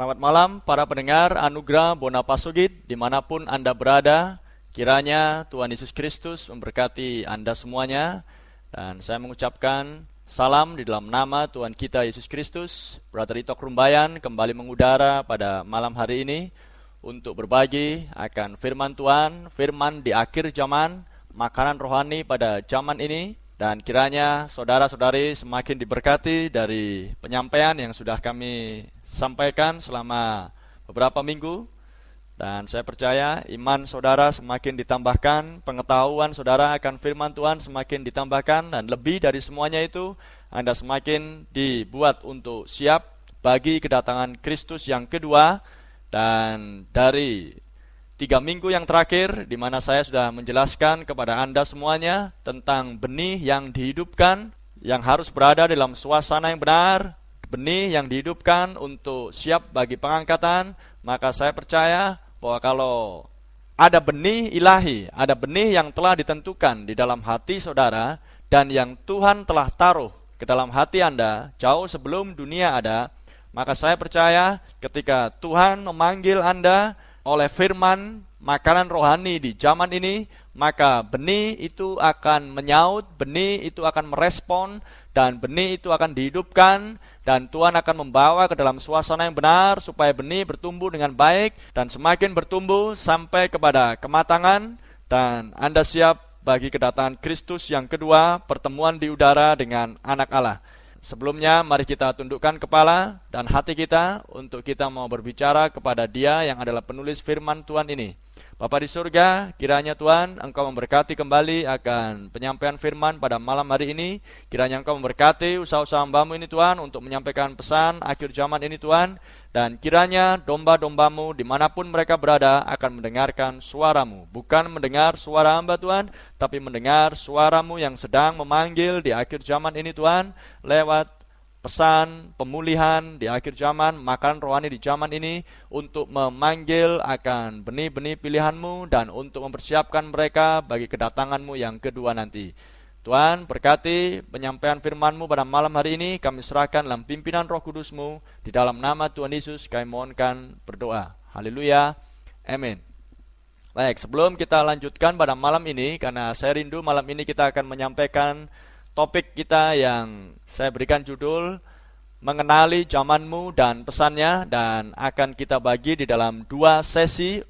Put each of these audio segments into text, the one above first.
Selamat malam para pendengar Anugerah Bonapasugit dimanapun Anda berada. Kiranya Tuhan Yesus Kristus memberkati Anda semuanya. Dan saya mengucapkan salam di dalam nama Tuhan kita Yesus Kristus. Brother Itok Rumbayan kembali mengudara pada malam hari ini untuk berbagi akan firman Tuhan, firman di akhir zaman, makanan rohani pada zaman ini. Dan kiranya saudara-saudari semakin diberkati dari penyampaian yang sudah kami sampaikan selama beberapa minggu. Dan saya percaya iman saudara semakin ditambahkan, pengetahuan saudara akan firman Tuhan semakin ditambahkan, dan lebih dari semuanya itu, Anda semakin dibuat untuk siap bagi kedatangan Kristus yang kedua. Dan dari 3 minggu yang terakhir, di mana saya sudah menjelaskan kepada Anda semuanya tentang benih yang dihidupkan, yang harus berada dalam suasana yang benar, benih yang dihidupkan untuk siap bagi pengangkatan. Maka saya percaya bahwa kalau ada benih ilahi, ada benih yang telah ditentukan di dalam hati saudara, dan yang Tuhan telah taruh ke dalam hati Anda jauh sebelum dunia ada, maka saya percaya ketika Tuhan memanggil Anda oleh firman makanan rohani di zaman ini, maka benih itu akan menyaut, benih itu akan merespon, dan benih itu akan dihidupkan, dan Tuhan akan membawa ke dalam suasana yang benar supaya benih bertumbuh dengan baik dan semakin bertumbuh sampai kepada kematangan, dan Anda siap bagi kedatangan Kristus yang kedua, pertemuan di udara dengan anak Allah. Sebelumnya mari kita tundukkan kepala dan hati kita untuk kita mau berbicara kepada Dia yang adalah penulis firman Tuhan ini. Bapa di surga, kiranya Tuhan Engkau memberkati kembali akan penyampaian firman pada malam hari ini. Kiranya Engkau memberkati usaha-usaha hamba-Mu ini Tuhan untuk menyampaikan pesan akhir zaman ini Tuhan. Dan kiranya domba-domba-Mu dimanapun mereka berada akan mendengarkan suara-Mu. Bukan mendengar suara hamba Tuhan, tapi mendengar suara-Mu yang sedang memanggil di akhir zaman ini Tuhan, lewat pesan pemulihan di akhir zaman, makan rohani di zaman ini, untuk memanggil akan benih-benih pilihan-Mu dan untuk mempersiapkan mereka bagi kedatangan-Mu yang kedua nanti. Tuhan berkati penyampaian firman-Mu pada malam hari ini, kami serahkan dalam pimpinan Roh Kudus-Mu, di dalam nama Tuhan Yesus kami mohonkan berdoa. Haleluya, amin. Baik, sebelum kita lanjutkan pada malam ini, karena saya rindu malam ini kita akan menyampaikan topik kita yang saya berikan judul Mengenali Zamanmu dan pesannya, dan akan kita bagi di dalam 2 sesi.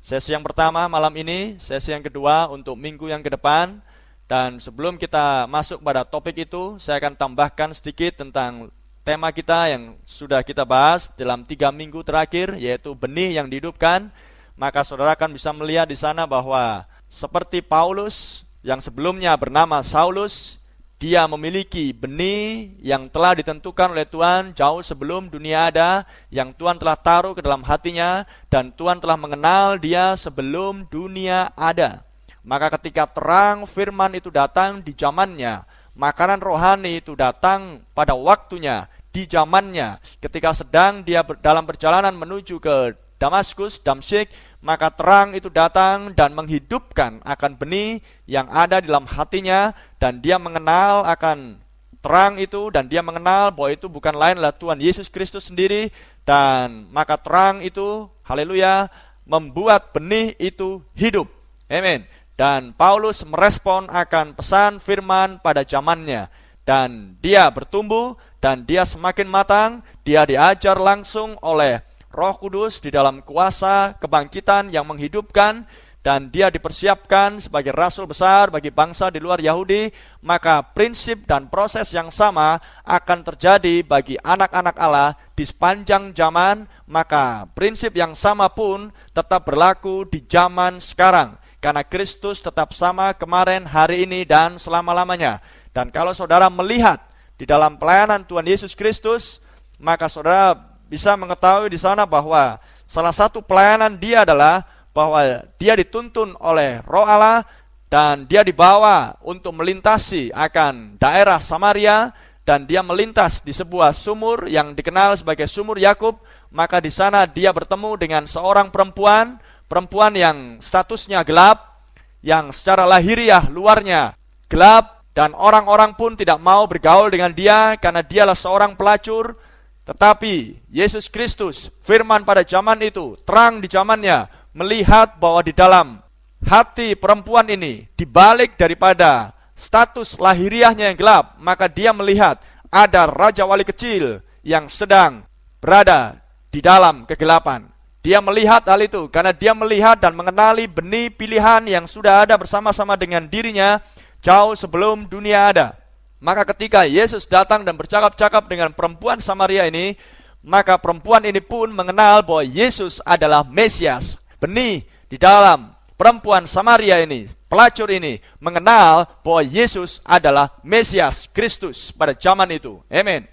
Sesi yang pertama malam ini, sesi yang kedua untuk minggu yang ke depan. Dan sebelum kita masuk pada topik itu, saya akan tambahkan sedikit tentang tema kita yang sudah kita bahas dalam 3 minggu terakhir, yaitu benih yang dihidupkan. Maka saudara akan bisa melihat di sana bahwa seperti Paulus yang sebelumnya bernama Saulus, dia memiliki benih yang telah ditentukan oleh Tuhan jauh sebelum dunia ada, yang Tuhan telah taruh ke dalam hatinya, dan Tuhan telah mengenal dia sebelum dunia ada. Maka ketika terang firman itu datang di zamannya, makanan rohani itu datang pada waktunya, di zamannya, ketika sedang dia dalam perjalanan menuju ke Damaskus, Damsyik, maka terang itu datang dan menghidupkan akan benih yang ada di dalam hatinya, dan dia mengenal akan terang itu, dan dia mengenal bahwa itu bukan lain adalah Tuhan Yesus Kristus sendiri. Dan maka terang itu, haleluya, membuat benih itu hidup. Amin. Dan Paulus merespon akan pesan firman pada zamannya, dan dia bertumbuh dan dia semakin matang. Dia diajar langsung oleh Roh Kudus di dalam kuasa kebangkitan yang menghidupkan, dan dia dipersiapkan sebagai rasul besar bagi bangsa di luar Yahudi. Maka prinsip dan proses yang sama akan terjadi bagi anak-anak Allah di sepanjang zaman. Maka prinsip yang sama pun tetap berlaku di zaman sekarang, karena Kristus tetap sama kemarin, hari ini, dan selama-lamanya. Dan kalau saudara melihat di dalam pelayanan Tuhan Yesus Kristus, maka saudara bisa mengetahui di sana bahwa salah satu pelayanan dia adalah bahwa dia dituntun oleh Roh Allah, dan dia dibawa untuk melintasi akan daerah Samaria, dan dia melintas di sebuah sumur yang dikenal sebagai sumur Yakub. Maka di sana dia bertemu dengan seorang perempuan yang statusnya gelap, yang secara lahiriah luarnya gelap, dan orang-orang pun tidak mau bergaul dengan dia karena dialah seorang pelacur. Tetapi Yesus Kristus, firman pada zaman itu, terang di zamannya, melihat bahwa di dalam hati perempuan ini, dibalik daripada status lahiriahnya yang gelap, maka dia melihat ada Raja Wali kecil yang sedang berada di dalam kegelapan. Dia melihat hal itu karena dia melihat dan mengenali benih pilihan yang sudah ada bersama-sama dengan dirinya jauh sebelum dunia ada. Maka ketika Yesus datang dan bercakap-cakap dengan perempuan Samaria ini, maka perempuan ini pun mengenal bahwa Yesus adalah Mesias. Benih di dalam perempuan Samaria ini, pelacur ini, mengenal bahwa Yesus adalah Mesias, Kristus pada zaman itu. Amin.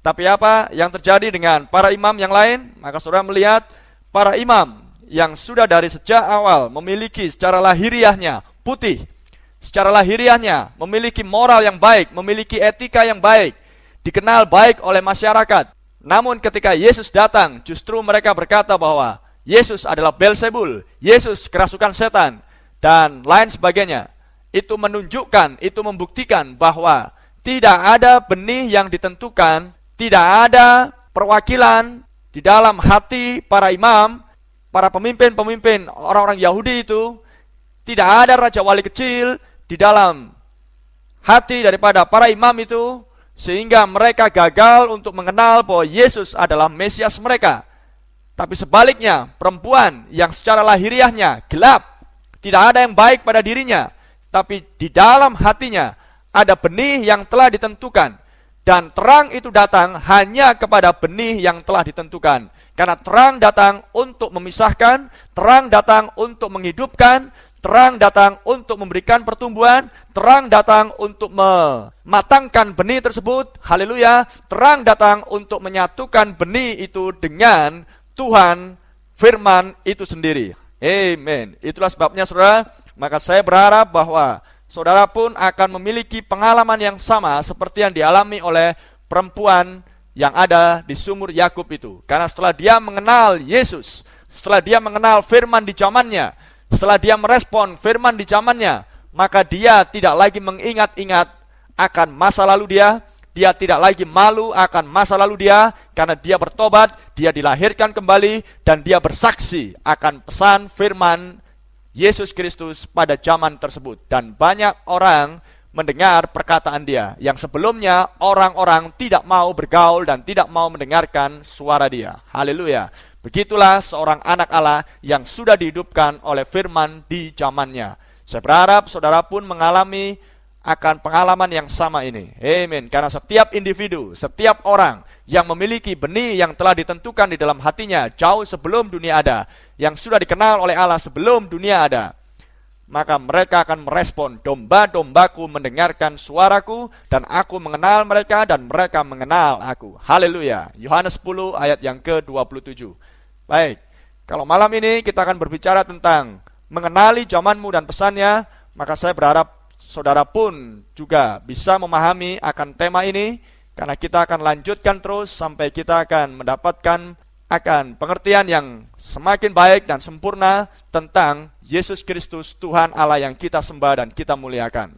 Tapi apa yang terjadi dengan para imam yang lain? Maka saudara melihat para imam yang sudah dari sejak awal memiliki secara lahiriahnya putih, secara lahiriahnya memiliki moral yang baik, memiliki etika yang baik, dikenal baik oleh masyarakat. Namun ketika Yesus datang, justru mereka berkata bahwa Yesus adalah Beelzebul, Yesus kerasukan setan, dan lain sebagainya. Itu menunjukkan, itu membuktikan bahwa tidak ada benih yang ditentukan, tidak ada perwakilan di dalam hati para imam, para pemimpin-pemimpin orang-orang Yahudi itu. Tidak ada Raja Wali kecil di dalam hati daripada para imam itu, sehingga mereka gagal untuk mengenal bahwa Yesus adalah Mesias mereka. Tapi sebaliknya, perempuan yang secara lahiriahnya gelap, tidak ada yang baik pada dirinya, tapi di dalam hatinya ada benih yang telah ditentukan, dan terang itu datang hanya kepada benih yang telah ditentukan. Karena terang datang untuk memisahkan, terang datang untuk menghidupkan, terang datang untuk memberikan pertumbuhan, terang datang untuk mematangkan benih tersebut. Haleluya. Terang datang untuk menyatukan benih itu dengan Tuhan, firman itu sendiri. Amen. Itulah sebabnya saudara, maka saya berharap bahwa saudara pun akan memiliki pengalaman yang sama seperti yang dialami oleh perempuan yang ada di sumur Yakub itu. Karena setelah dia mengenal Yesus, setelah dia mengenal firman di zamannya, setelah dia merespon firman di zamannya, maka dia tidak lagi mengingat-ingat akan masa lalu dia. Dia tidak lagi malu akan masa lalu dia, karena dia bertobat, dia dilahirkan kembali, dan dia bersaksi akan pesan firman Yesus Kristus pada zaman tersebut. Dan banyak orang mendengar perkataan dia, yang sebelumnya orang-orang tidak mau bergaul dan tidak mau mendengarkan suara dia. Haleluya. Begitulah seorang anak Allah yang sudah dihidupkan oleh firman di zamannya. Saya berharap saudara pun mengalami akan pengalaman yang sama ini. Amin. Karena setiap individu, setiap orang yang memiliki benih yang telah ditentukan di dalam hatinya jauh sebelum dunia ada, yang sudah dikenal oleh Allah sebelum dunia ada, maka mereka akan merespon, domba-dombaku mendengarkan suaraku, dan aku mengenal mereka, dan mereka mengenal aku. Haleluya. Yohanes 10 ayat yang ke-27. Baik, kalau malam ini kita akan berbicara tentang mengenali zamanmu dan pesannya, maka saya berharap saudara pun juga bisa memahami akan tema ini, karena kita akan lanjutkan terus sampai kita akan mendapatkan akan pengertian yang semakin baik dan sempurna tentang Yesus Kristus, Tuhan Allah yang kita sembah dan kita muliakan.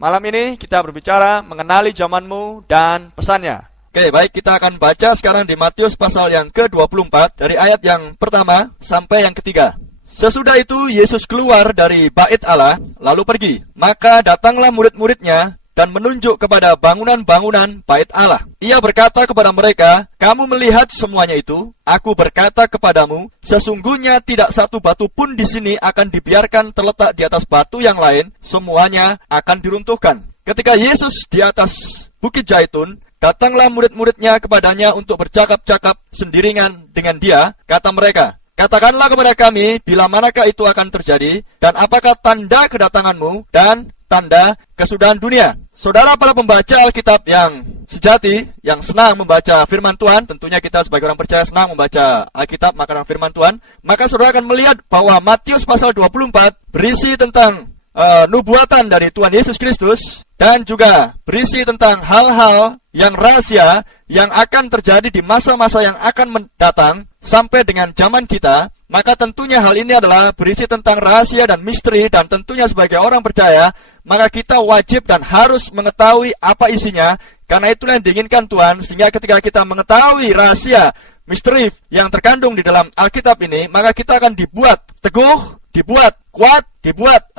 Malam ini kita berbicara mengenali zamanmu dan pesannya. Oke, baik, kita akan baca sekarang di Matius pasal yang ke-24 dari ayat yang pertama sampai yang ketiga. Sesudah itu Yesus keluar dari bait Allah lalu pergi. Maka datanglah murid-muridnya dan menunjuk kepada bangunan-bangunan bait Allah. Ia berkata kepada mereka, "Kamu melihat semuanya itu? Aku berkata kepadamu, sesungguhnya tidak satu batu pun di sini akan dibiarkan terletak di atas batu yang lain, semuanya akan diruntuhkan." Ketika Yesus di atas Bukit Zaitun, datanglah murid-muridnya kepadanya untuk bercakap-cakap sendirian dengan dia. Kata mereka, "Katakanlah kepada kami, bila manakah itu akan terjadi, dan apakah tanda kedatanganmu dan tanda kesudahan dunia?" Saudara para pembaca Alkitab yang sejati, yang senang membaca firman Tuhan, tentunya kita sebagai orang percaya senang membaca Alkitab, makanan firman Tuhan, maka saudara akan melihat bahwa Matius pasal 24 berisi tentang nubuatan dari Tuhan Yesus Kristus, dan juga berisi tentang hal-hal yang rahasia yang akan terjadi di masa-masa yang akan mendatang sampai dengan zaman kita. maka tentunya hal ini adalah berisi tentang rahasia dan misteri, dan tentunya sebagai orang percaya, maka kita wajib dan harus mengetahui apa isinya, karena itulah yang diinginkan Tuhan, sehingga ketika kita mengetahui rahasia, misteri yang terkandung di dalam Alkitab ini, maka kita akan dibuat teguh, dibuat kuat, dibuat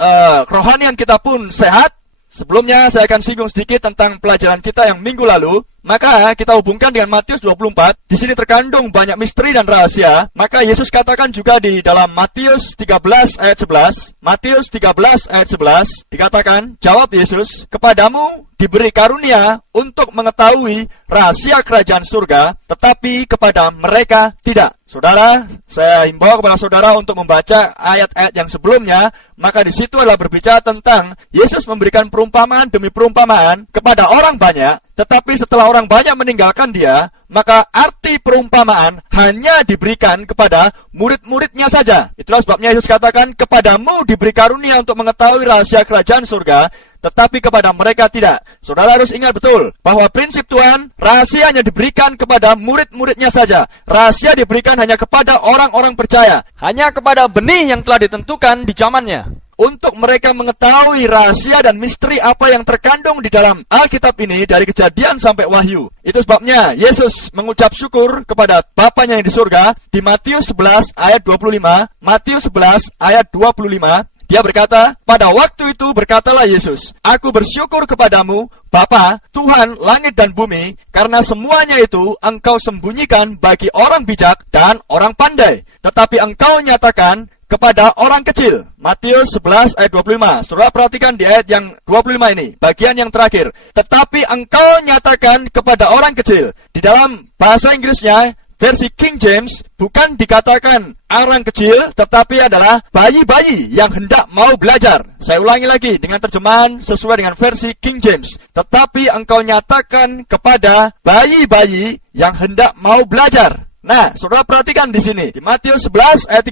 kerohanian kita pun sehat. Sebelumnya saya akan singgung sedikit tentang pelajaran kita yang minggu lalu. Maka kita hubungkan dengan Matius 24. Di sini terkandung banyak misteri dan rahasia. Maka Yesus katakan juga di dalam Matius 13 ayat 11. Matius 13 ayat 11 dikatakan, jawab Yesus, kepadamu diberi karunia untuk mengetahui rahasia kerajaan surga, tetapi kepada mereka tidak. Saudara, saya himbau kepada saudara untuk membaca ayat-ayat yang sebelumnya. Maka di situ adalah berbicara tentang Yesus memberikan perumpamaan demi perumpamaan kepada orang banyak. Tetapi setelah orang banyak meninggalkan dia, maka arti perumpamaan hanya diberikan kepada murid-muridnya saja. Itulah sebabnya Yesus katakan, kepadamu diberi karunia untuk mengetahui rahasia kerajaan surga, tetapi kepada mereka tidak. Saudara harus ingat betul bahwa prinsip Tuhan, rahasia hanya diberikan kepada murid-muridnya saja. Rahasia diberikan hanya kepada orang-orang percaya, hanya kepada benih yang telah ditentukan di zamannya, untuk mereka mengetahui rahasia dan misteri apa yang terkandung di dalam Alkitab ini dari Kejadian sampai Wahyu. Itu sebabnya Yesus mengucap syukur kepada Bapanya yang di surga di Matius 11 ayat 25. Matius 11 ayat 25. Dia berkata, pada waktu itu berkatalah Yesus, aku bersyukur kepadamu, Bapa, Tuhan langit dan bumi, karena semuanya itu engkau sembunyikan bagi orang bijak dan orang pandai, tetapi engkau nyatakan kepada orang kecil. Matius 11 ayat 25. Saudara perhatikan di ayat yang 25 ini, bagian yang terakhir. Tetapi engkau nyatakan kepada orang kecil. Di dalam bahasa Inggrisnya, versi King James, bukan dikatakan orang kecil, tetapi adalah bayi-bayi yang hendak mau belajar. Saya ulangi lagi dengan terjemahan sesuai dengan versi King James. Tetapi engkau nyatakan kepada bayi-bayi yang hendak mau belajar. Nah, saudara perhatikan di sini. Di Matius 13 ayat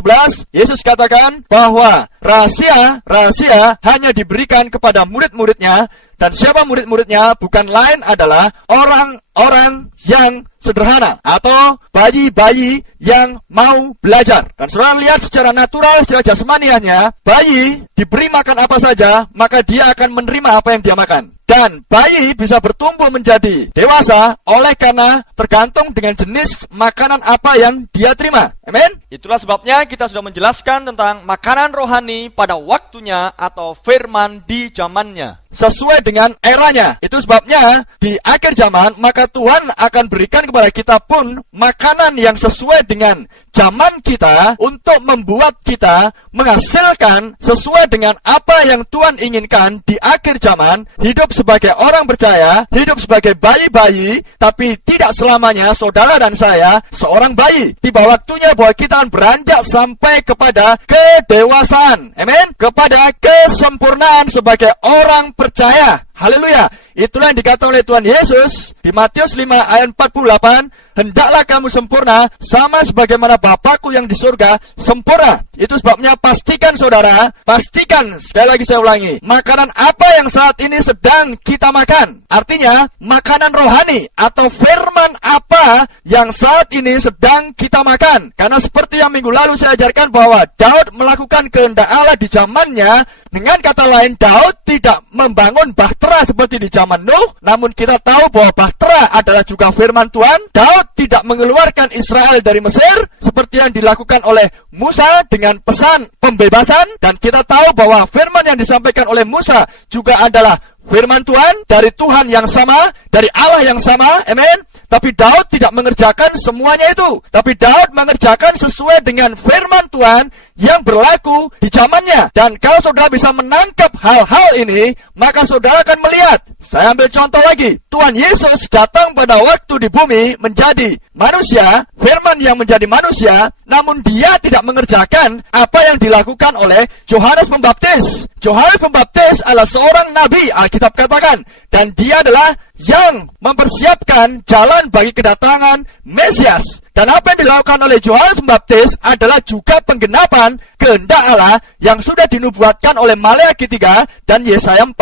11, Yesus katakan bahwa rahasia hanya diberikan kepada murid-muridnya, dan siapa murid-muridnya? Bukan lain adalah orang-orang yang sederhana atau bayi-bayi yang mau belajar. Dan saudara lihat secara natural, secara jasmaniahnya, bayi diberi makan apa saja, maka dia akan menerima apa yang dia makan. Dan bayi bisa bertumbuh menjadi dewasa oleh karena tergantung dengan jenis makanan apa yang dia terima. Amin? Itulah sebabnya kita sudah menjelaskan tentang makanan rohani pada waktunya atau firman di zamannya, sesuai dengan eranya. Itu sebabnya di akhir zaman, maka Tuhan akan berikan kepada kita pun makanan yang sesuai dengan zaman kita, untuk membuat kita menghasilkan sesuai dengan apa yang Tuhan inginkan di akhir zaman. Hidup sebagai orang percaya, hidup sebagai bayi-bayi, tapi tidak selamanya saudara dan saya seorang bayi. Tiba waktunya bahwa kita beranjak sampai kepada kedewasaan. Amin. Kepada kesempurnaan sebagai orang percaya. Haleluya. Itulah yang dikatakan oleh Tuhan Yesus di Matius 5 ayat 48. Hendaklah kamu sempurna, sama sebagaimana Bapakku yang di surga sempurna. Itu sebabnya pastikan saudara, pastikan, sekali lagi saya ulangi, makanan apa yang saat ini sedang kita makan. Artinya, makanan rohani atau firman apa yang saat ini sedang kita makan. Karena seperti yang minggu lalu saya ajarkan bahwa Daud melakukan kehendak Allah di zamannya. Dengan kata lain, Daud tidak membangun bahtera seperti di zaman Nuh, namun kita tahu bahwa bahtera adalah juga firman Tuhan. Daud tidak mengeluarkan Israel dari Mesir seperti yang dilakukan oleh Musa dengan pesan pembebasan, dan kita tahu bahwa firman yang disampaikan oleh Musa juga adalah firman Tuhan dari Tuhan yang sama, dari Allah yang sama. Amin. Tapi Daud tidak mengerjakan semuanya itu. Tapi Daud mengerjakan sesuai dengan firman Tuhan yang berlaku di zamannya. Dan kalau saudara bisa menangkap hal-hal ini, maka saudara akan melihat. Saya ambil contoh lagi. Tuhan Yesus datang pada waktu di bumi menjadi manusia, firman yang menjadi manusia, namun dia tidak mengerjakan apa yang dilakukan oleh Yohanes Pembaptis. Yohanes Pembaptis adalah seorang nabi, Alkitab katakan, dan dia adalah yang mempersiapkan jalan bagi kedatangan Mesias. Dan apa yang dilakukan oleh Yohanes Pembaptis adalah juga penggenapan kehendak Allah yang sudah dinubuatkan oleh Maleakhi 3 dan Yesaya 40.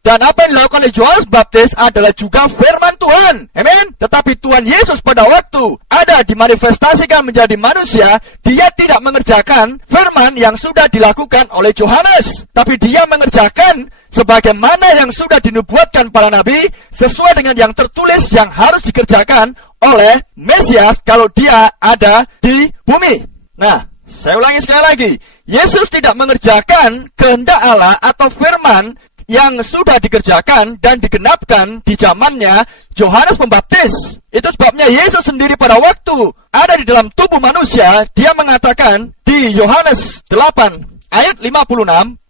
Dan apa yang dilakukan oleh Yohanes Pembaptis adalah juga firman Tuhan. Amin. Tetapi Tuhan Yesus pada waktu ada dimanifestasikan menjadi manusia, dia tidak mengerjakan firman yang sudah dilakukan oleh Yohanes, tapi dia mengerjakan sebagaimana yang sudah dinubuatkan para nabi, sesuai dengan yang tertulis yang harus dikerjakan oleh Mesias kalau dia ada di bumi. Nah, saya ulangi sekali lagi, Yesus tidak mengerjakan kehendak Allah atau firman yang sudah dikerjakan dan digenapkan di zamannya Yohanes Pembaptis. Itu sebabnya Yesus sendiri pada waktu ada di dalam tubuh manusia, dia mengatakan di Yohanes 8 ayat 56,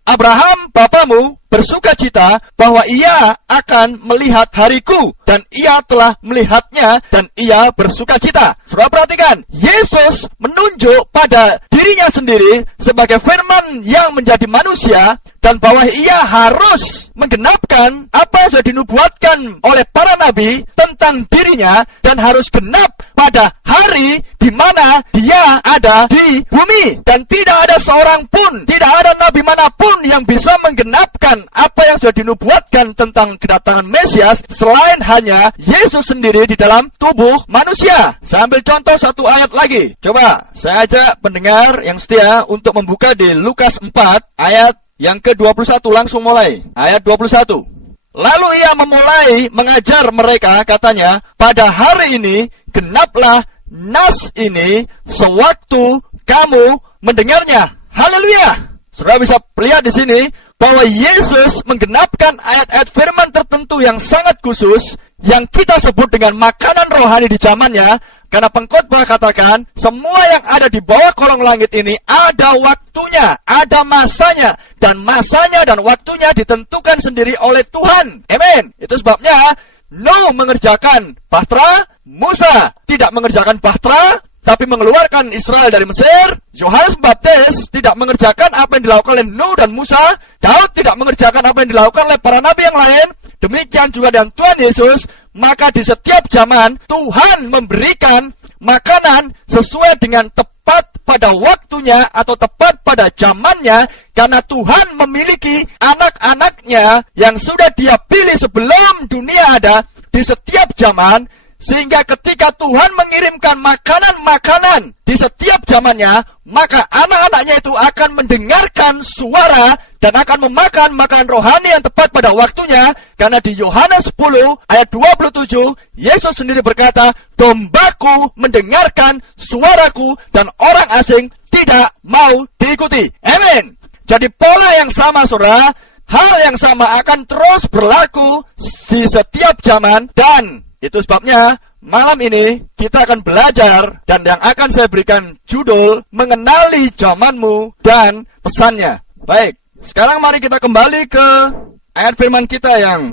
Abraham bapamu bersukacita bahwa ia akan melihat hariku, dan ia telah melihatnya dan ia bersukacita. Saudara perhatikan, Yesus menunjuk pada dirinya sendiri sebagai firman yang menjadi manusia, dan bahwa ia harus menggenapkan apa yang sudah dinubuatkan oleh para nabi tentang dirinya, dan harus genap pada hari di mana dia ada di bumi. Dan tidak ada seorang pun, tidak ada nabi manapun yang bisa menggenapkan apa yang sudah dinubuatkan tentang kedatangan Mesias selain hanya Yesus sendiri di dalam tubuh manusia. Saya ambil contoh satu ayat lagi. Coba saya ajak pendengar yang setia untuk membuka di Lukas 4 ayat yang ke-21, langsung mulai. Ayat 21. Lalu ia memulai mengajar mereka, katanya, pada hari ini genaplah nas ini sewaktu kamu mendengarnya. Haleluya. Saudara bisa lihat di sini bahwa Yesus menggenapkan ayat-ayat firman tertentu yang sangat khusus yang kita sebut dengan makanan rohani di zamannya, karena pengkhotbah katakan semua yang ada di bawah kolong langit ini ada waktunya, ada masanya, dan masanya dan waktunya ditentukan sendiri oleh Tuhan. Amin. Itu sebabnya Nuh mengerjakan bahtera, Musa tidak mengerjakan bahtera, tapi mengeluarkan Israel dari Mesir. Yohanes Pembaptis tidak mengerjakan apa yang dilakukan oleh Nuh dan Musa. Daud tidak mengerjakan apa yang dilakukan oleh para nabi yang lain. Demikian juga dengan Tuhan Yesus. Maka di setiap zaman Tuhan memberikan makanan sesuai dengan tepat pada waktunya atau tepat pada zamannya, karena Tuhan memiliki anak-anaknya yang sudah dia pilih sebelum dunia ada di setiap zaman. Sehingga ketika Tuhan mengirimkan makanan-makanan di setiap zamannya, maka anak-anaknya itu akan mendengarkan suara dan akan memakan makanan rohani yang tepat pada waktunya. Karena di Yohanes 10 ayat 27, Yesus sendiri berkata, dombaku mendengarkan suaraku dan orang asing tidak mau diikuti. Amin. Jadi pola yang sama, saudara, hal yang sama akan terus berlaku di setiap zaman. Dan itu sebabnya malam ini kita akan belajar, dan yang akan saya berikan judul mengenali zamanmu dan pesannya. Baik, sekarang mari kita kembali ke ayat firman kita yang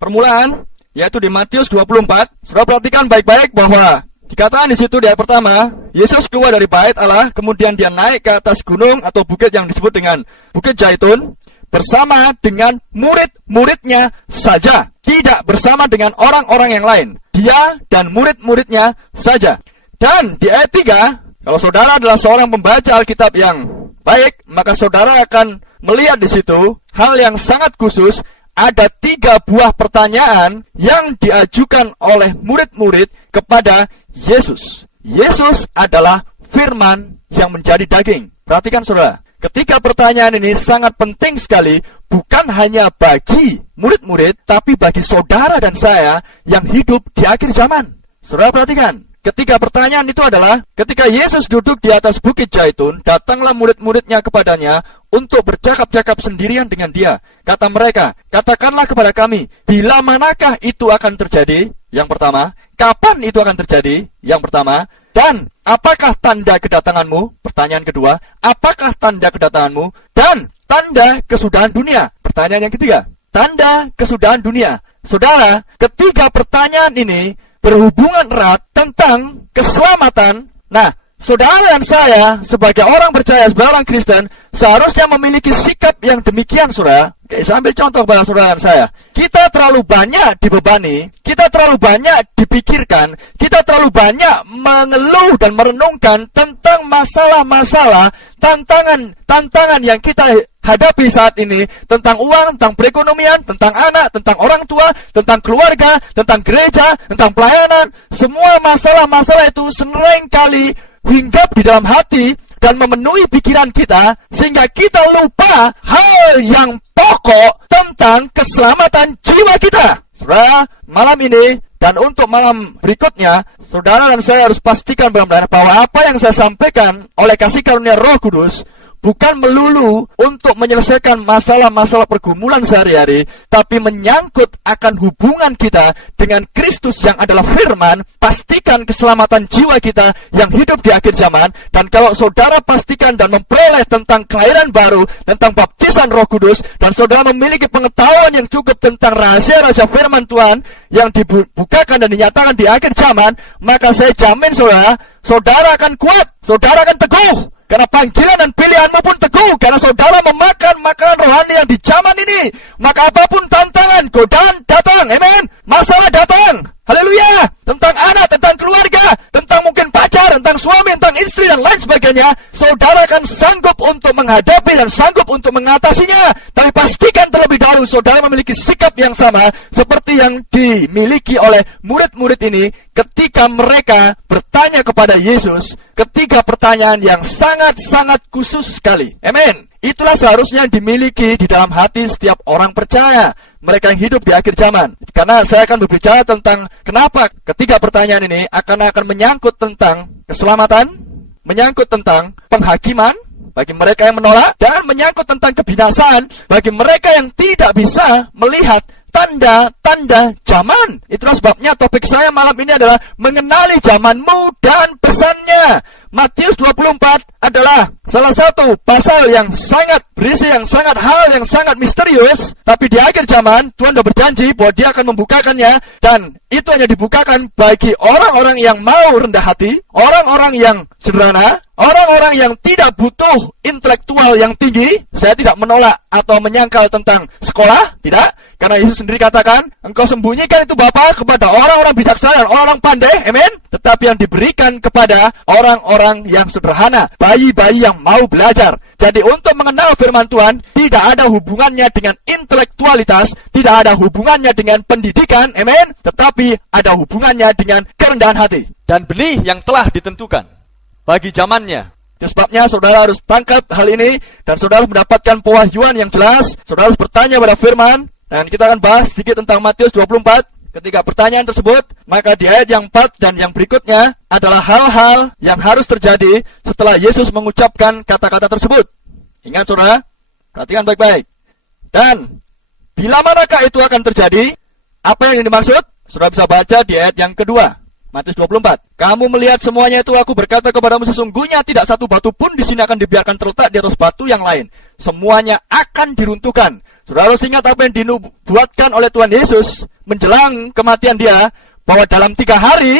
permulaan, yaitu di Matius 24. Saudara perhatikan baik-baik bahwa dikatakan di situ di ayat pertama, Yesus keluar dari bait Allah, kemudian dia naik ke atas gunung atau bukit yang disebut dengan Bukit Zaitun, bersama dengan murid-muridnya saja, tidak bersama dengan orang-orang yang lain. Dia dan murid-muridnya saja. Dan di ayat 3, kalau saudara adalah seorang pembaca Alkitab yang baik, maka saudara akan melihat di situ hal yang sangat khusus. Ada 3 buah pertanyaan yang diajukan oleh murid-murid kepada Yesus. Yesus adalah firman yang menjadi daging. Perhatikan saudara, ketika pertanyaan ini sangat penting sekali, bukan hanya bagi murid-murid, tapi bagi saudara dan saya yang hidup di akhir zaman. Saudara perhatikan, ketika pertanyaan itu adalah, ketika Yesus duduk di atas Bukit Zaitun, datanglah murid-muridnya kepadanya untuk bercakap-cakap sendirian dengan dia. Kata mereka, katakanlah kepada kami, bila manakah itu akan terjadi? Yang pertama. Kapan itu akan terjadi? Yang pertama. Dan apakah tanda kedatanganmu? Pertanyaan kedua. Apakah tanda kedatanganmu? Dan tanda kesudahan dunia. Pertanyaan yang ketiga. Tanda kesudahan dunia. Saudara, ketiga pertanyaan ini berhubungan erat tentang keselamatan. Nah, saudara dan saya sebagai orang percaya, sebagai orang Kristen, seharusnya memiliki sikap yang demikian, saudara. Oke, saya ambil contoh kepada saudara dan saya. Kita terlalu banyak dibebani, kita terlalu banyak dipikirkan, kita terlalu banyak mengeluh dan merenungkan tentang masalah-masalah, tantangan yang kita hadapi saat ini, tentang uang, tentang perekonomian, tentang anak, tentang orang tua, tentang keluarga, tentang gereja, tentang pelayanan, semua masalah-masalah itu seringkali hinggap di dalam hati dan memenuhi pikiran kita, sehingga kita lupa hal yang pokok tentang keselamatan jiwa kita. Saudara, malam ini dan untuk malam berikutnya, saudara dan saya harus pastikan benar-benar bahwa apa yang saya sampaikan oleh kasih karunia Roh Kudus bukan melulu untuk menyelesaikan masalah-masalah pergumulan sehari-hari, tapi menyangkut akan hubungan kita dengan Kristus yang adalah firman. Pastikan keselamatan jiwa kita yang hidup di akhir zaman. Dan kalau saudara pastikan dan memperoleh tentang kelahiran baru, tentang baptisan Roh Kudus, dan saudara memiliki pengetahuan yang cukup tentang rahasia-rahasia firman Tuhan yang dibukakan dan dinyatakan di akhir zaman, maka saya jamin saudara akan kuat, saudara akan teguh. Karena panggilan dan pilihanmu pun teguh, karena saudara memakan makanan rohani yang di zaman ini. Maka apapun tantangan, godaan datang, amen. Masalah datang, haleluya. Tentang anak, tentang keluarga, tentang mungkin pacar, tentang suami, tentang istri, dan lain sebagainya, saudara akan sanggup untuk menghadapi dan sanggup untuk mengatasinya. Tapi pastikan terlebih dahulu saudara memiliki sikap yang sama seperti yang dimiliki oleh murid-murid ini ketika mereka bertanya kepada Yesus ketiga pertanyaan yang sangat-sangat khusus sekali. Amin. Itulah seharusnya yang dimiliki di dalam hati setiap orang percaya, mereka yang hidup di akhir zaman. Karena saya akan berbicara tentang kenapa ketiga pertanyaan ini akan menyangkut tentang keselamatan, menyangkut tentang penghakiman bagi mereka yang menolak, dan menyangkut tentang kebinasaan bagi mereka yang tidak bisa melihat tanda-tanda zaman. Itulah sebabnya topik saya malam ini adalah mengenali zamanmu dan pesannya. Matius 24 adalah salah satu pasal yang sangat berisi, yang sangat hal yang sangat misterius. Tapi di akhir zaman, Tuhan sudah berjanji bahwa Dia akan membukakannya. Dan itu hanya dibukakan bagi orang-orang yang mau rendah hati, orang-orang yang sederhana, orang-orang yang tidak butuh intelektual yang tinggi. Saya tidak menolak atau menyangkal tentang sekolah, tidak. Karena Yesus sendiri katakan, engkau sembunyikan itu Bapa kepada orang-orang bijaksana dan orang-orang pandai, amin. Tetapi yang diberikan kepada orang-orang yang sederhana, bayi-bayi yang mau belajar. Jadi untuk mengenal firman Tuhan, tidak ada hubungannya dengan intelektualitas, tidak ada hubungannya dengan pendidikan, amin. Tetapi ada hubungannya dengan kerendahan hati. Dan benih yang telah ditentukan bagi zamannya. Itu sebabnya saudara harus tangkap hal ini, dan saudara harus mendapatkan pewahyuan yang jelas. Saudara harus bertanya pada firman. Dan kita akan bahas sedikit tentang Matius 24. Ketika pertanyaan tersebut, maka di ayat yang 4 dan yang berikutnya adalah hal-hal yang harus terjadi setelah Yesus mengucapkan kata-kata tersebut. Ingat saudara, perhatikan baik-baik. Dan bila manakah itu akan terjadi? Apa yang dimaksud? Saudara bisa baca di ayat yang kedua, Matius 24. Kamu melihat semuanya itu, aku berkata kepadamu, sesungguhnya tidak satu batu pun di sini akan dibiarkan terletak di atas batu yang lain. Semuanya akan diruntuhkan. Saudara harus ingat apa yang dinubuatkan oleh Tuhan Yesus menjelang kematian Dia, bahwa dalam 3 hari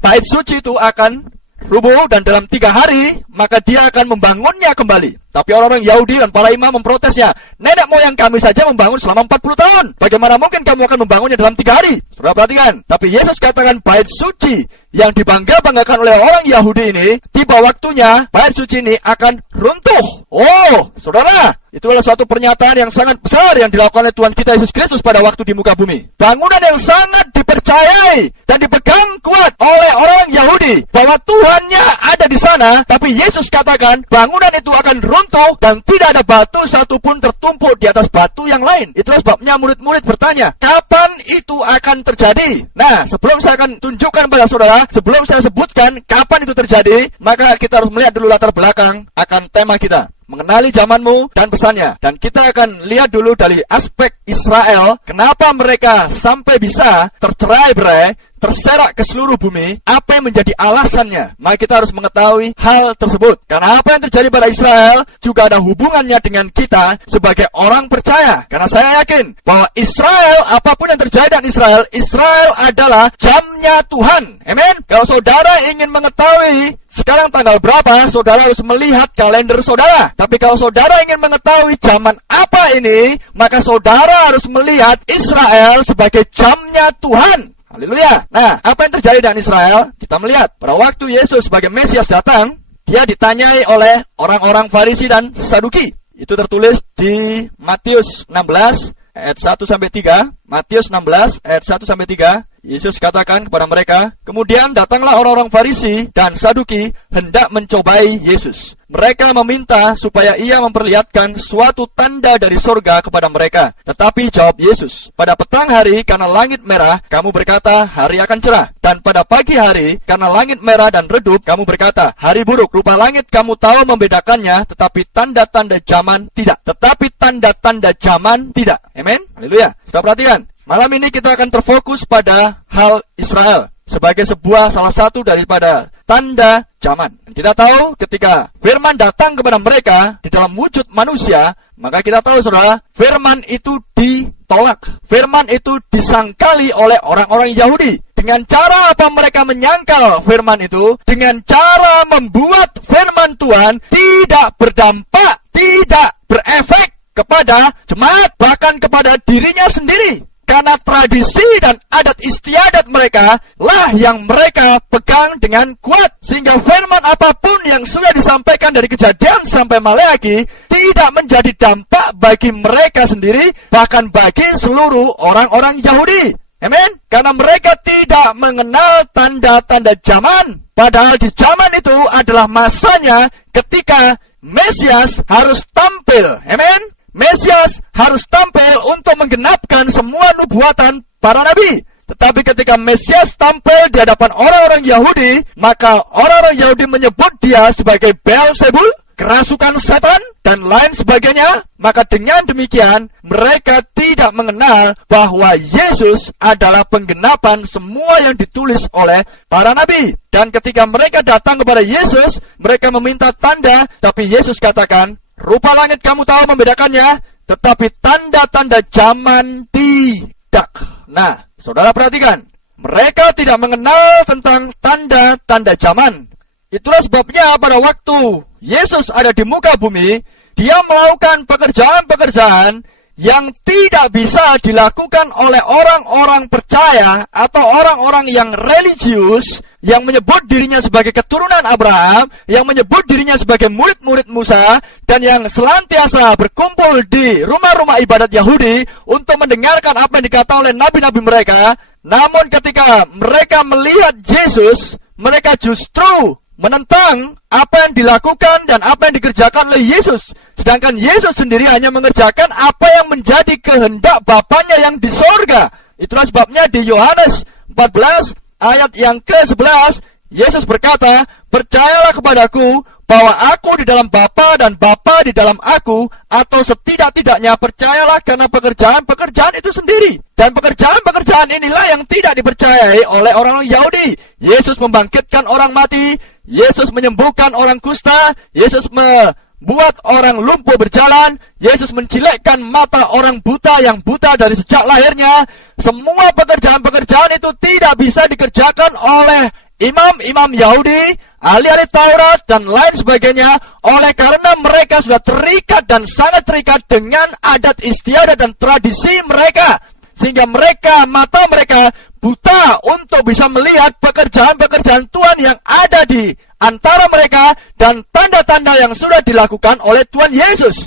bait suci itu akan rubuh, dan dalam 3 hari maka Dia akan membangunnya kembali. Tapi orang-orang Yahudi dan para imam memprotesnya. Nenek moyang kami saja membangun selama 40 tahun. Bagaimana mungkin kamu akan membangunnya dalam 3 hari? Saudara perhatikan. Tapi Yesus katakan bait suci yang dibangga-banggakan oleh orang Yahudi ini, tiba waktunya bait suci ini akan runtuh. Oh, saudara, itu adalah suatu pernyataan yang sangat besar yang dilakukan oleh Tuhan kita Yesus Kristus pada waktu di muka bumi. Bangunan yang sangat dipercayai dan dipegang kuat oleh orang Yahudi, bahwa Tuhannya ada di sana. Tapi Yesus katakan bangunan itu akan runtuh, dan tidak ada batu satupun tertumpuk di atas batu yang lain. Itulah sebabnya murid-murid bertanya, kapan itu akan terjadi? Nah, sebelum saya akan tunjukkan pada saudara, sebelum saya sebutkan kapan itu terjadi, maka kita harus melihat dulu latar belakang akan tema kita, mengenali zamanmu dan pesannya. Dan kita akan lihat dulu dari aspek Israel, kenapa mereka sampai bisa tercerai-berai, terserak ke seluruh bumi, apa yang menjadi alasannya. Maka kita harus mengetahui hal tersebut. Karena apa yang terjadi pada Israel juga ada hubungannya dengan kita sebagai orang percaya. Karena saya yakin bahwa Israel, apapun yang terjadi dengan Israel, Israel adalah jamnya Tuhan. Amin. Kalau saudara ingin mengetahui sekarang tanggal berapa, saudara harus melihat kalender saudara. Tapi kalau saudara ingin mengetahui zaman apa ini, maka saudara harus melihat Israel sebagai jamnya Tuhan. Haleluya. Nah, apa yang terjadi dengan Israel? Kita melihat pada waktu Yesus sebagai Mesias datang, Dia ditanyai oleh orang-orang Farisi dan Saduki. Itu tertulis di Matius 16 ayat 1-3. Matius 16 ayat 1-3. Yesus katakan kepada mereka, kemudian datanglah orang-orang Farisi dan Saduki hendak mencobai Yesus. Mereka meminta supaya ia memperlihatkan suatu tanda dari surga kepada mereka. Tetapi jawab Yesus, pada petang hari karena langit merah, kamu berkata hari akan cerah. Dan pada pagi hari karena langit merah dan redup, kamu berkata hari buruk. Rupa langit kamu tahu membedakannya, tetapi tanda-tanda zaman tidak. Tetapi tanda-tanda zaman tidak. Amin. Haleluya. Sudah perhatikan. Malam ini kita akan terfokus pada hal Israel sebagai sebuah salah satu daripada tanda zaman. Kita tahu ketika firman datang kepada mereka di dalam wujud manusia, maka kita tahu saudara, firman itu ditolak. Firman itu disangkali oleh orang-orang Yahudi. Dengan cara apa mereka menyangkal firman itu? Dengan cara membuat firman Tuhan tidak berdampak, tidak berefek kepada jemaat, bahkan kepada dirinya sendiri. Karena tradisi dan adat istiadat mereka lah yang mereka pegang dengan kuat. Sehingga firman apapun yang sudah disampaikan dari Kejadian sampai Maleakhi tidak menjadi dampak bagi mereka sendiri, bahkan bagi seluruh orang-orang Yahudi. Amin. Karena mereka tidak mengenal tanda-tanda zaman. Padahal di zaman itu adalah masanya ketika Mesias harus tampil. Amin. Mesias harus tampil untuk menggenapkan semua nubuatan para nabi. Tetapi ketika Mesias tampil di hadapan orang-orang Yahudi, maka orang-orang Yahudi menyebut dia sebagai Beelzebul, kerasukan setan, dan lain sebagainya. Maka dengan demikian, mereka tidak mengenal bahwa Yesus adalah penggenapan semua yang ditulis oleh para nabi. Dan ketika mereka datang kepada Yesus, mereka meminta tanda, tapi Yesus katakan, rupa langit kamu tahu membedakannya, tetapi tanda-tanda zaman tidak. Nah, saudara perhatikan, mereka tidak mengenal tentang tanda-tanda zaman. Itulah sebabnya pada waktu Yesus ada di muka bumi, dia melakukan pekerjaan-pekerjaan yang tidak bisa dilakukan oleh orang-orang percaya atau orang-orang yang religius, yang menyebut dirinya sebagai keturunan Abraham, yang menyebut dirinya sebagai murid-murid Musa, dan yang selantiasa berkumpul di rumah-rumah ibadat Yahudi untuk mendengarkan apa yang dikatakan oleh nabi-nabi mereka. Namun ketika mereka melihat Yesus, mereka justru menentang apa yang dilakukan dan apa yang dikerjakan oleh Yesus. Sedangkan Yesus sendiri hanya mengerjakan apa yang menjadi kehendak Bapanya yang di sorga. Itulah sebabnya di Yohanes 14 ayat yang ke-11, Yesus berkata, percayalah kepadaku bahwa aku di dalam Bapa dan Bapa di dalam aku, atau setidak-tidaknya percayalah karena pekerjaan-pekerjaan itu sendiri. Dan pekerjaan-pekerjaan inilah yang tidak dipercayai oleh orang-orang Yahudi. Yesus membangkitkan orang mati, Yesus menyembuhkan orang kusta, Yesus membuat orang lumpuh berjalan, Yesus mencilikkan mata orang buta yang buta dari sejak lahirnya. Semua pekerjaan-pekerjaan itu tidak bisa dikerjakan oleh imam-imam Yahudi, ahli-ahli Taurat, dan lain sebagainya, oleh karena mereka sudah terikat dan sangat terikat dengan adat istiadat dan tradisi mereka. Sehingga mata mereka buta untuk bisa melihat pekerjaan-pekerjaan Tuhan yang ada di antara mereka dan tanda-tanda yang sudah dilakukan oleh Tuhan Yesus.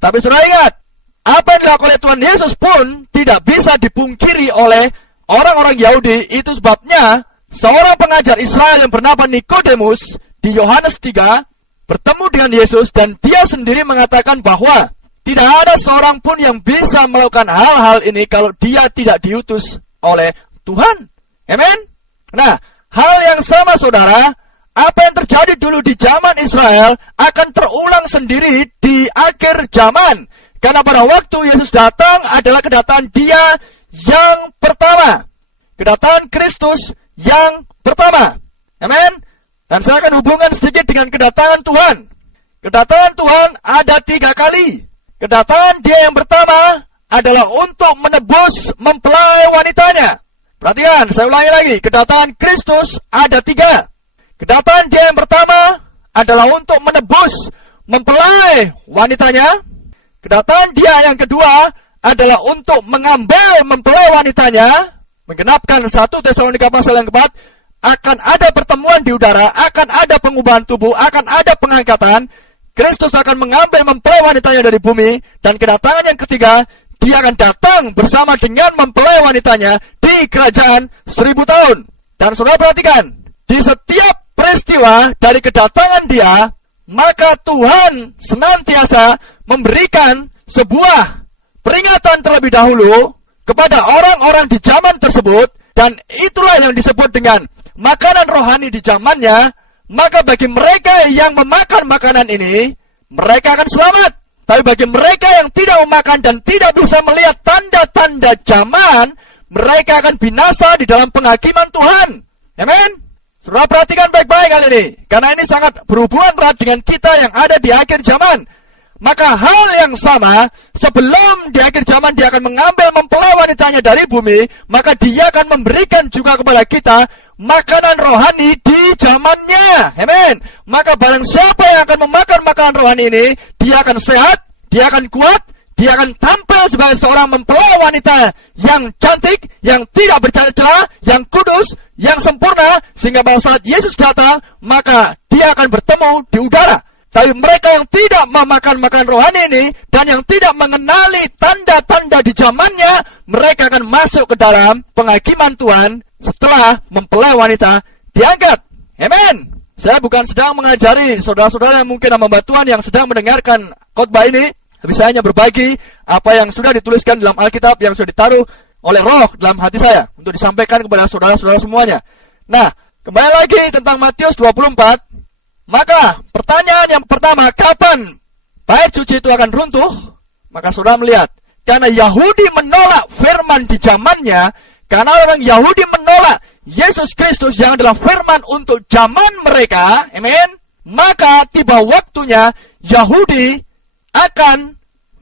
Tapi sudah ingat, apa yang dilakukan oleh Tuhan Yesus pun tidak bisa dipungkiri oleh orang-orang Yahudi. Itu sebabnya seorang pengajar Israel yang bernama Nikodemus di Yohanes 3 bertemu dengan Yesus, dan dia sendiri mengatakan bahwa tidak ada seorang pun yang bisa melakukan hal-hal ini kalau dia tidak diutus oleh Tuhan. Amin. Nah, hal yang sama saudara, apa yang terjadi dulu di zaman Israel akan terulang sendiri di akhir zaman. Karena pada waktu Yesus datang adalah kedatangan dia yang pertama. Kedatangan Kristus yang pertama. Amin. Dan saya akan hubungkan sedikit dengan kedatangan Tuhan. Kedatangan Tuhan ada 3 kali. Kedatangan dia yang pertama adalah untuk menebus mempelai wanitanya. Perhatikan, saya ulangi lagi. Kedatangan Kristus ada 3. Kedatangan dia yang pertama adalah untuk menebus mempelai wanitanya. Kedatangan dia yang kedua adalah untuk mengambil mempelai wanitanya. Menggenapkan 1 Tesalonika pasal yang keempat, akan ada pertemuan di udara, akan ada pengubahan tubuh, akan ada pengangkatan. Kristus akan mengambil mempelai wanitanya dari bumi, dan kedatangan yang ketiga, dia akan datang bersama dengan mempelai wanitanya di kerajaan 1000 tahun. Dan saudara perhatikan, di setiap peristiwa dari kedatangan dia, maka Tuhan senantiasa memberikan sebuah peringatan terlebih dahulu kepada orang-orang di zaman tersebut, dan itulah yang disebut dengan makanan rohani di zamannya. Maka bagi mereka yang memakan makanan ini, mereka akan selamat. Tapi bagi mereka yang tidak memakan dan tidak bisa melihat tanda-tanda zaman, mereka akan binasa di dalam penghakiman Tuhan. Amin. Saudara perhatikan baik-baik kali ini, karena ini sangat berhubungan erat dengan kita yang ada di akhir zaman. Maka hal yang sama, sebelum di akhir zaman dia akan mengambil mempelai wanitanya dari bumi, maka dia akan memberikan juga kepada kita makanan rohani di zamannya. Amin. Maka barang siapa yang akan memakan makanan rohani ini, dia akan sehat, dia akan kuat, dia akan tampil sebagai seorang mempelai wanita yang cantik, yang tidak bercela-cela, yang kudus, yang sempurna, sehingga pada saat Yesus datang, maka dia akan bertemu di udara. Tapi mereka yang tidak memakan makanan rohani ini, dan yang tidak mengenali tanda-tanda di zamannya, mereka akan masuk ke dalam penghakiman Tuhan setelah mempelai wanita diangkat. Amin. Saya bukan sedang mengajari saudara-saudara yang mungkin hamba Tuhan yang sedang mendengarkan khotbah ini, tapi saya hanya berbagi apa yang sudah dituliskan dalam Alkitab, yang sudah ditaruh oleh Roh dalam hati saya untuk disampaikan kepada saudara-saudara semuanya. Nah, kembali lagi tentang Matius 24. Maka pertanyaan yang pertama, kapan bait suci itu akan runtuh? Maka saudara melihat, karena Yahudi menolak firman di zamannya, karena orang Yahudi menolak Yesus Kristus yang adalah firman untuk zaman mereka, amin, maka tiba waktunya Yahudi akan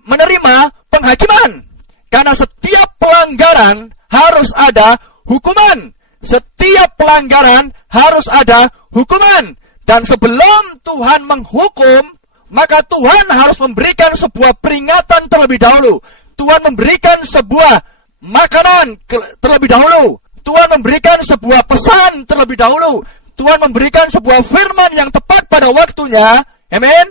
menerima penghakiman. Karena setiap pelanggaran harus ada hukuman. Setiap pelanggaran harus ada hukuman. Dan sebelum Tuhan menghukum, maka Tuhan harus memberikan sebuah peringatan terlebih dahulu. Tuhan memberikan sebuah makanan terlebih dahulu. Tuhan memberikan sebuah pesan terlebih dahulu. Tuhan memberikan sebuah firman yang tepat pada waktunya. Amin.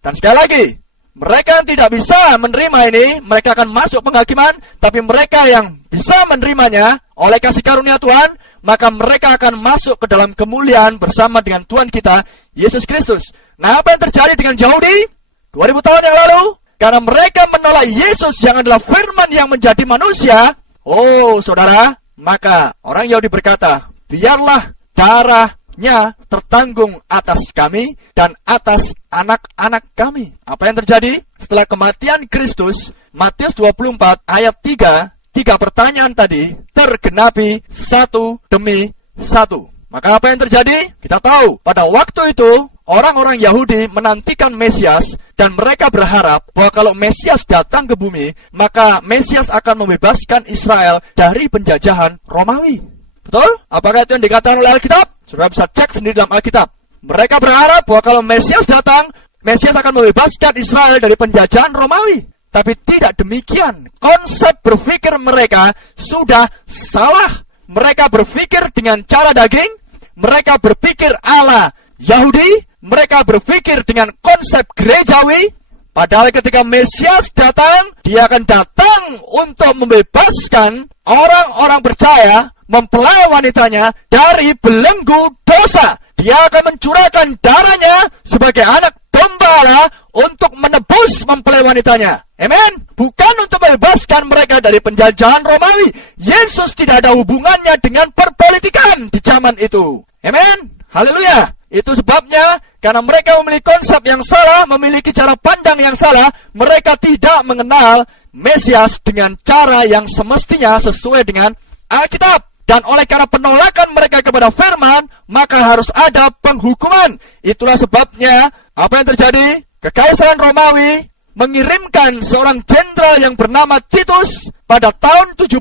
Dan sekali lagi, mereka yang tidak bisa menerima ini, mereka akan masuk penghakiman. Tapi mereka yang bisa menerimanya oleh kasih karunia Tuhan, maka mereka akan masuk ke dalam kemuliaan bersama dengan Tuhan kita, Yesus Kristus. Nah, apa yang terjadi dengan Yahudi 2000 tahun yang lalu? Karena mereka menolak Yesus yang adalah firman yang menjadi manusia. Oh, saudara, maka orang Yahudi berkata, biarlah darahnya tertanggung atas kami dan atas anak-anak kami. Apa yang terjadi? Setelah kematian Kristus, Matius 24 ayat 3, tiga pertanyaan tadi tergenapi satu demi satu. Maka apa yang terjadi? Kita tahu, pada waktu itu orang-orang Yahudi menantikan Mesias, dan mereka berharap bahwa kalau Mesias datang ke bumi, maka Mesias akan membebaskan Israel dari penjajahan Romawi. Betul? Apakah itu yang dikatakan oleh Alkitab? Saudara bisa cek sendiri dalam Alkitab. Mereka berharap bahwa kalau Mesias datang, Mesias akan membebaskan Israel dari penjajahan Romawi. Tapi tidak demikian. Konsep berpikir mereka sudah salah. Mereka berpikir dengan cara daging. Mereka berpikir ala Yahudi. Mereka berpikir dengan konsep gerejawi. Padahal ketika Mesias datang, dia akan datang untuk membebaskan orang-orang percaya, mempelai wanitanya dari belenggu dosa. Dia akan mencurahkan darahnya sebagai anak domba Allah untuk menebus mempelai wanitanya. Amin. Bukan untuk membebaskan mereka dari penjajahan Romawi. Yesus tidak ada hubungannya dengan perpolitikan di zaman itu. Amin. Haleluya. Itu sebabnya, karena mereka memiliki konsep yang salah, memiliki cara pandang yang salah, mereka tidak mengenal Mesias dengan cara yang semestinya sesuai dengan Alkitab. Dan oleh karena penolakan mereka kepada firman, maka harus ada penghukuman. Itulah sebabnya, apa yang terjadi? Kekaisaran Romawi mengirimkan seorang jenderal yang bernama Titus pada tahun 70,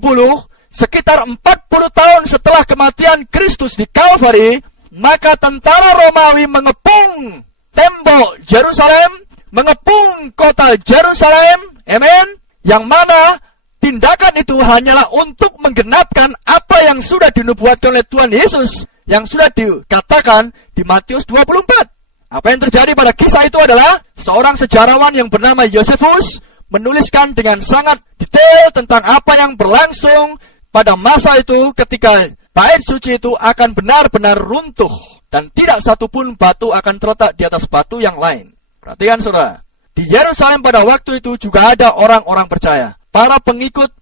sekitar 40 tahun setelah kematian Kristus di Kalvari. Maka tentara Romawi mengepung tembok Yerusalem, mengepung kota Yerusalem, amin, yang mana tindakan itu hanyalah untuk menggenapkan apa yang sudah dinubuatkan oleh Tuhan Yesus, yang sudah dikatakan di Matius 24. Apa yang terjadi pada kisah itu adalah seorang sejarawan yang bernama Yosefus menuliskan dengan sangat detail tentang apa yang berlangsung pada masa itu ketika bait suci itu akan benar-benar runtuh dan tidak satupun batu akan terletak di atas batu yang lain. Perhatikan saudara, di Yerusalem pada waktu itu juga ada orang-orang percaya, para pengikut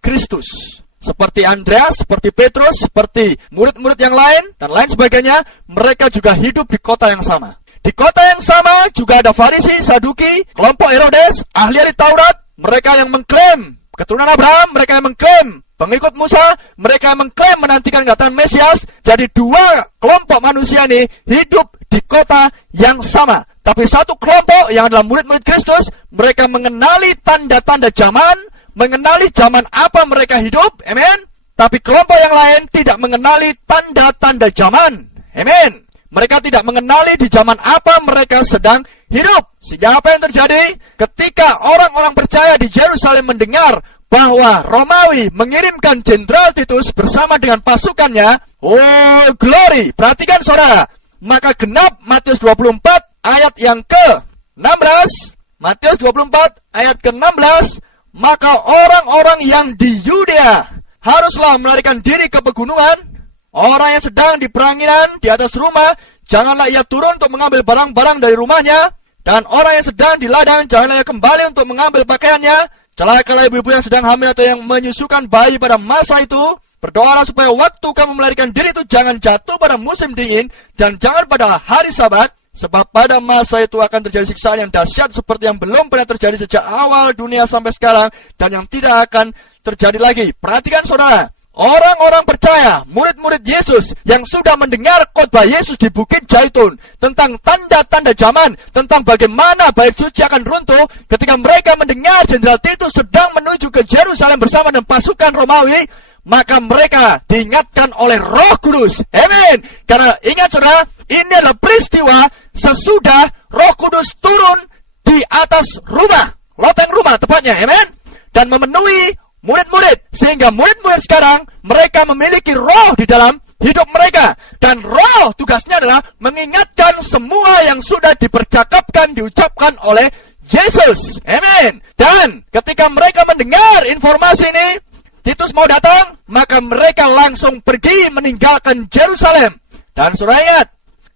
Kristus. Seperti Andreas, seperti Petrus, seperti murid-murid yang lain, dan lain sebagainya, mereka juga hidup di kota yang sama. Di kota yang sama juga ada Farisi, Saduki, kelompok Herodes, ahli Taurat, mereka yang mengklaim keturunan Abraham, mereka yang mengklaim pengikut Musa, mereka yang mengklaim menantikan kedatangan Mesias. Jadi dua kelompok manusia ini hidup di kota yang sama. Tapi satu kelompok yang adalah murid-murid Kristus, mereka mengenali tanda-tanda zaman, mengenali zaman apa mereka hidup, amen. Tapi kelompok yang lain tidak mengenali tanda-tanda zaman, amen. Mereka tidak mengenali di zaman apa mereka sedang hidup. Sehingga apa yang terjadi? Ketika orang-orang percaya di Yerusalem mendengar bahwa Romawi mengirimkan Jenderal Titus bersama dengan pasukannya, oh glory, perhatikan saudara, maka genap Matius 24 ayat yang ke-16, Matius 24 ayat ke-16, maka orang-orang yang di Yudea haruslah melarikan diri ke pegunungan. Orang yang sedang di peranginan di atas rumah, janganlah ia turun untuk mengambil barang-barang dari rumahnya. Dan orang yang sedang di ladang, janganlah ia kembali untuk mengambil pakaiannya. Celakalah ibu-ibu yang sedang hamil atau yang menyusukan bayi pada masa itu. Berdoalah supaya waktu kamu melarikan diri itu jangan jatuh pada musim dingin, dan jangan pada hari Sabat. Sebab pada masa itu akan terjadi siksaan yang dahsyat seperti yang belum pernah terjadi sejak awal dunia sampai sekarang, dan yang tidak akan terjadi lagi. Perhatikan saudara, orang-orang percaya, murid-murid Yesus yang sudah mendengar khotbah Yesus di Bukit Zaitun tentang tanda-tanda zaman, tentang bagaimana bait suci akan runtuh, ketika mereka mendengar Jenderal Titus sedang menuju ke Yerusalem bersama dengan pasukan Romawi, maka mereka diingatkan oleh Roh Kudus. Amin. Karena ingat saudara, ini adalah peristiwa sesudah Roh Kudus turun di atas rumah, loteng rumah tepatnya. Amin. Dan memenuhi murid-murid, sehingga murid-murid sekarang mereka memiliki roh di dalam hidup mereka. Dan roh tugasnya adalah mengingatkan semua yang sudah dipercakapkan, diucapkan oleh Yesus. Amin. Dan ketika mereka mendengar informasi ini, Titus mau datang, maka mereka langsung pergi meninggalkan Yerusalem. Dan saudara ingat,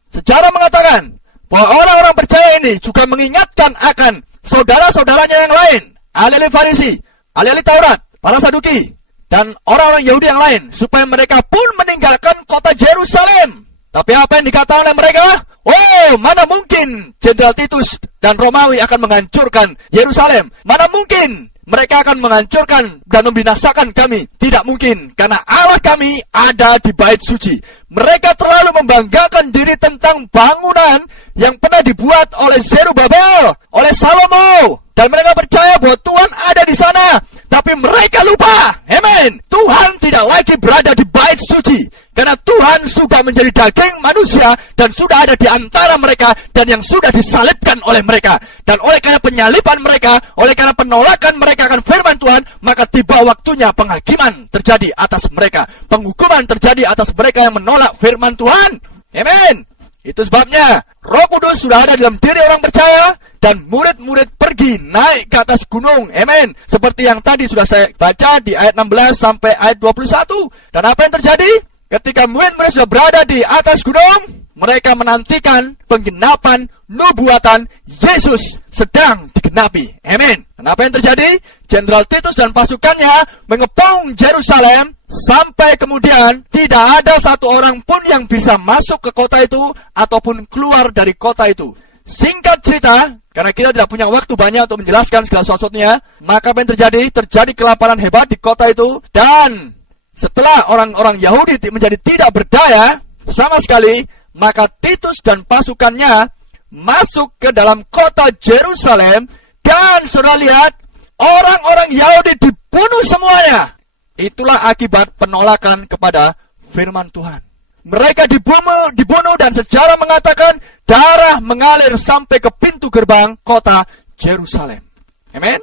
sejarah mengatakan bahwa orang-orang percaya ini juga mengingatkan akan saudara-saudaranya yang lain, ahli-ahli Farisi, ahli-ahli Taurat, para Saduki, dan orang-orang Yahudi yang lain, supaya mereka pun meninggalkan kota Yerusalem. Tapi apa yang dikatakan oleh mereka? Oh, mana mungkin Jenderal Titus dan Romawi akan menghancurkan Yerusalem? Mana mungkin mereka akan menghancurkan dan membinasakan kami? Tidak mungkin, karena Allah kami ada di bait suci. Mereka terlalu membanggakan diri tentang bangunan yang pernah dibuat oleh Zerubabel, oleh Salomo. Dan mereka percaya bahwa Tuhan ada di sana. Tapi mereka lupa, amen, Tuhan tidak lagi berada di bait suci. Karena Tuhan sudah menjadi daging manusia dan sudah ada di antara mereka, dan yang sudah disalibkan oleh mereka. Dan oleh karena penyaliban mereka, oleh karena penolakan mereka akan firman Tuhan, maka tiba waktunya penghakiman terjadi atas mereka. Penghukuman terjadi atas mereka yang menolak firman Tuhan. Amen. Itu sebabnya Roh Kudus sudah ada dalam diri orang percaya, dan murid-murid pergi naik ke atas gunung. Amen. Seperti yang tadi sudah saya baca di ayat 16 sampai ayat 21. Dan apa yang terjadi? Ketika murid-murid sudah berada di atas gunung, mereka menantikan penggenapan nubuatan Yesus sedang digenapi. Amin. Dan apa yang terjadi? Jenderal Titus dan pasukannya mengepung Yerusalem sampai kemudian tidak ada satu orang pun yang bisa masuk ke kota itu ataupun keluar dari kota itu. Singkat cerita, karena kita tidak punya waktu banyak untuk menjelaskan segala sesuatunya, maka apa yang terjadi? Terjadi kelaparan hebat di kota itu, dan setelah orang-orang Yahudi menjadi tidak berdaya sama sekali, maka Titus dan pasukannya masuk ke dalam kota Yerusalem, dan saudara lihat, orang-orang Yahudi dibunuh semuanya. Itulah akibat penolakan kepada firman Tuhan. Mereka dibunuh dan sejarah mengatakan darah mengalir sampai ke pintu gerbang kota Yerusalem. Amin.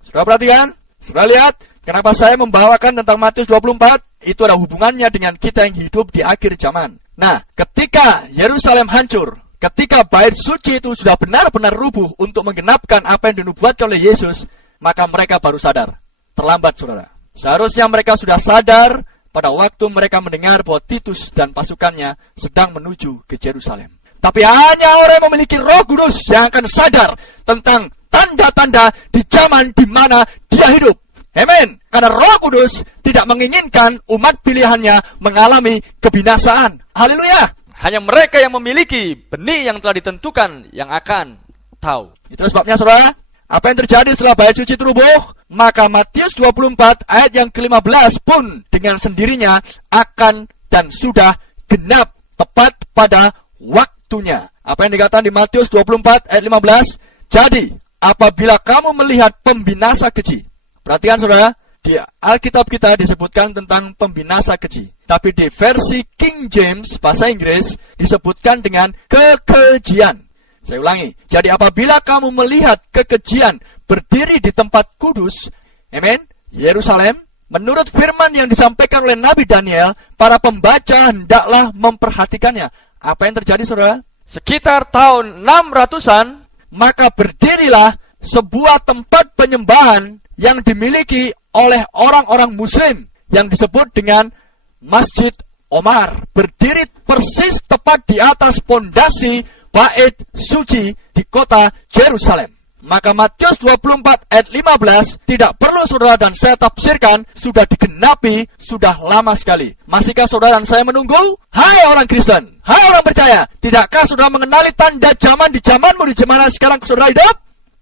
Saudara perhatikan, saudara lihat, kenapa saya membawakan tentang Matius 24? Itu ada hubungannya dengan kita yang hidup di akhir zaman. Nah, ketika Yerusalem hancur, ketika bait suci itu sudah benar-benar rubuh untuk menggenapkan apa yang dinubuatkan oleh Yesus, maka mereka baru sadar. Terlambat, saudara. Seharusnya mereka sudah sadar pada waktu mereka mendengar bahwa Titus dan pasukannya sedang menuju ke Yerusalem. Tapi hanya orang yang memiliki Roh Kudus yang akan sadar tentang tanda-tanda di zaman di mana dia hidup. Amin. Karena Roh Kudus tidak menginginkan umat pilihannya mengalami kebinasaan. Haleluya. Hanya mereka yang memiliki benih yang telah ditentukan yang akan tahu. Itu sebabnya, saudara, apa yang terjadi setelah bait suci itu rubuh? Maka Matius 24 ayat yang ke-15 pun dengan sendirinya akan dan sudah genap tepat pada waktunya. Apa yang dikatakan di Matius 24 ayat 15? Jadi, apabila kamu melihat pembinasa keji. Perhatikan, saudara, di Alkitab kita disebutkan tentang pembinasa keji. Tapi di versi King James, bahasa Inggris, disebutkan dengan kekejian. Saya ulangi. Jadi apabila kamu melihat kekejian berdiri di tempat kudus, amin, Yerusalem, menurut firman yang disampaikan oleh Nabi Daniel, para pembaca hendaklah memperhatikannya. Apa yang terjadi, saudara? Sekitar tahun 600-an, maka berdirilah sebuah tempat penyembahan yang dimiliki oleh orang-orang muslim yang disebut dengan Masjid Omar. Berdiri persis tepat di atas pondasi bait suci di kota Yerusalem. Maka Matius 24 ayat 15 tidak perlu saudara dan saya tafsirkan, sudah digenapi, sudah lama sekali. Masihkah saudara dan saya menunggu? Hai orang Kristen, hai orang percaya, tidakkah saudara mengenali tanda zaman di zamanmu, di zaman sekarang saudara hidup?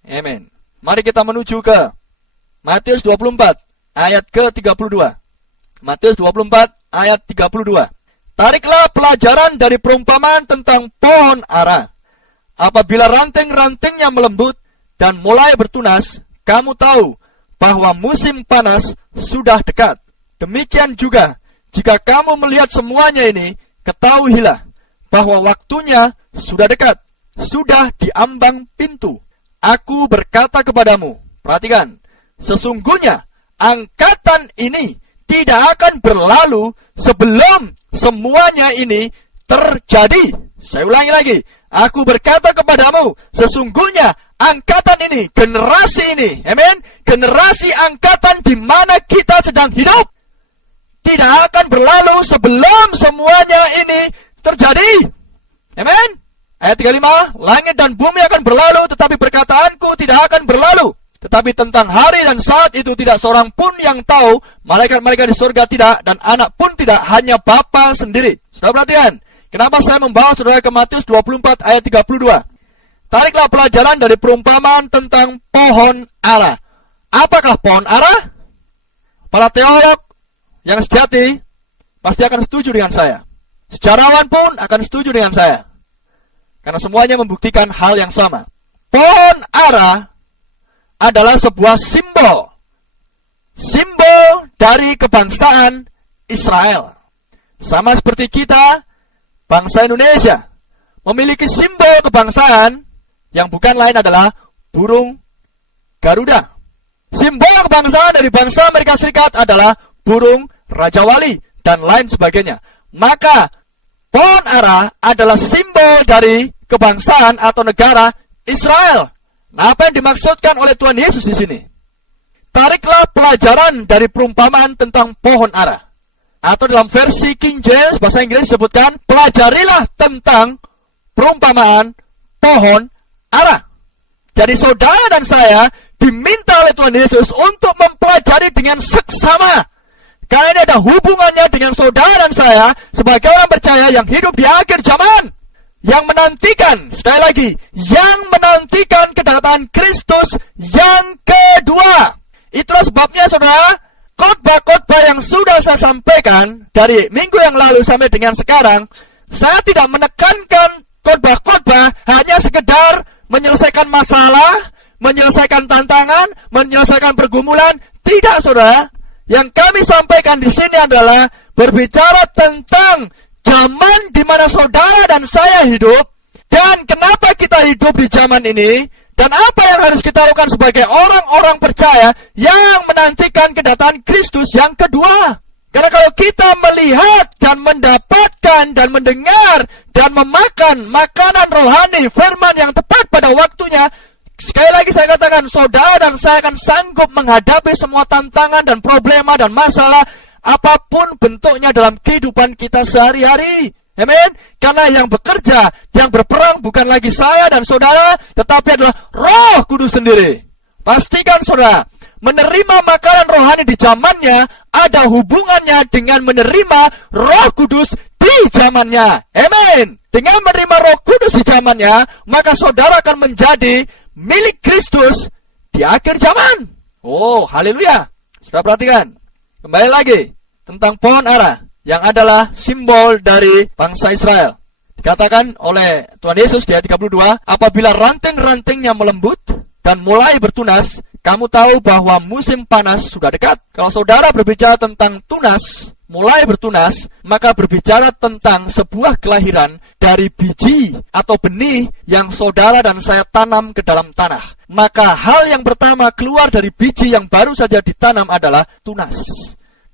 Amin. Mari kita menuju ke Matius 24 ayat ke-32. Matius 24 ayat 32. Tariklah pelajaran dari perumpamaan tentang pohon ara. Apabila ranting-rantingnya melembut dan mulai bertunas, kamu tahu bahwa musim panas sudah dekat. Demikian juga, jika kamu melihat semuanya ini, ketahuilah bahwa waktunya sudah dekat, sudah di ambang pintu. Aku berkata kepadamu, perhatikan, sesungguhnya angkatan ini tidak akan berlalu sebelum semuanya ini terjadi. Saya ulangi lagi. Aku berkata kepadamu, sesungguhnya angkatan ini, generasi ini, amin, generasi angkatan di mana kita sedang hidup, tidak akan berlalu sebelum semuanya ini terjadi. Amin. Ayat 35, langit dan bumi akan berlalu, tetapi perkataanku tidak akan berlalu. Tetapi tentang hari dan saat itu tidak seorang pun yang tahu, malaikat-malaikat di surga tidak, dan anak pun tidak, hanya Bapa sendiri. Saudara perhatian, kenapa saya membawa saudara ke Matius 24 ayat 32? Tariklah pelajaran dari perumpamaan tentang pohon ara. Apakah pohon ara? Para teolog yang sejati pasti akan setuju dengan saya. Sejarawan pun akan setuju dengan saya. Karena semuanya membuktikan hal yang sama. Pohon ara adalah sebuah simbol. Simbol dari kebangsaan Israel. Sama seperti kita, bangsa Indonesia, memiliki simbol kebangsaan yang bukan lain adalah burung Garuda. Simbol kebangsaan dari bangsa Amerika Serikat adalah burung Raja Wali dan lain sebagainya. Maka pohon ara adalah simbol dari kebangsaan atau negara Israel. Nah, apa yang dimaksudkan oleh Tuhan Yesus di sini? Tariklah pelajaran dari perumpamaan tentang pohon ara. Atau dalam versi King James, bahasa Inggris disebutkan, pelajarilah tentang perumpamaan pohon ara. Jadi saudara dan saya diminta oleh Tuhan Yesus untuk mempelajari dengan seksama. Karena ini ada hubungannya dengan saudara dan saya sebagai orang percaya yang hidup di akhir zaman. Yang menantikan, sekali lagi, yang menantikan kedatangan Kristus yang kedua. Itulah sebabnya saudara, khotbah-khotbah yang sudah saya sampaikan dari minggu yang lalu sampai dengan sekarang, saya tidak menekankan khotbah-khotbah hanya sekedar menyelesaikan masalah, menyelesaikan tantangan, menyelesaikan pergumulan. Tidak, saudara. Yang kami sampaikan di sini adalah berbicara tentang zaman di mana saudara dan saya hidup, dan kenapa kita hidup di zaman ini, dan apa yang harus kita lakukan sebagai orang-orang percaya yang menantikan kedatangan Kristus yang kedua. Karena kalau kita melihat dan mendapatkan dan mendengar dan memakan makanan rohani, firman yang tepat pada waktunya, sekali lagi saya katakan, saudara dan saya akan sanggup menghadapi semua tantangan dan problema dan masalah apapun bentuknya dalam kehidupan kita sehari-hari. Amin. Karena yang bekerja, yang berperang bukan lagi saya dan saudara, tetapi adalah Roh Kudus sendiri. Pastikan saudara, menerima makanan rohani di zamannya ada hubungannya dengan menerima Roh Kudus di zamannya. Amin. Dengan menerima Roh Kudus di zamannya, maka saudara akan menjadi milik Kristus di akhir zaman. Oh, haleluya. Sudah perhatikan. Kembali lagi tentang pohon ara yang adalah simbol dari bangsa Israel. Dikatakan oleh Tuhan Yesus di ayat 32, apabila ranting-rantingnya melembut dan mulai bertunas, kamu tahu bahwa musim panas sudah dekat. Kalau saudara berbicara tentang tunas, mulai bertunas, maka berbicara tentang sebuah kelahiran dari biji atau benih yang saudara dan saya tanam ke dalam tanah. Maka hal yang pertama keluar dari biji yang baru saja ditanam adalah tunas.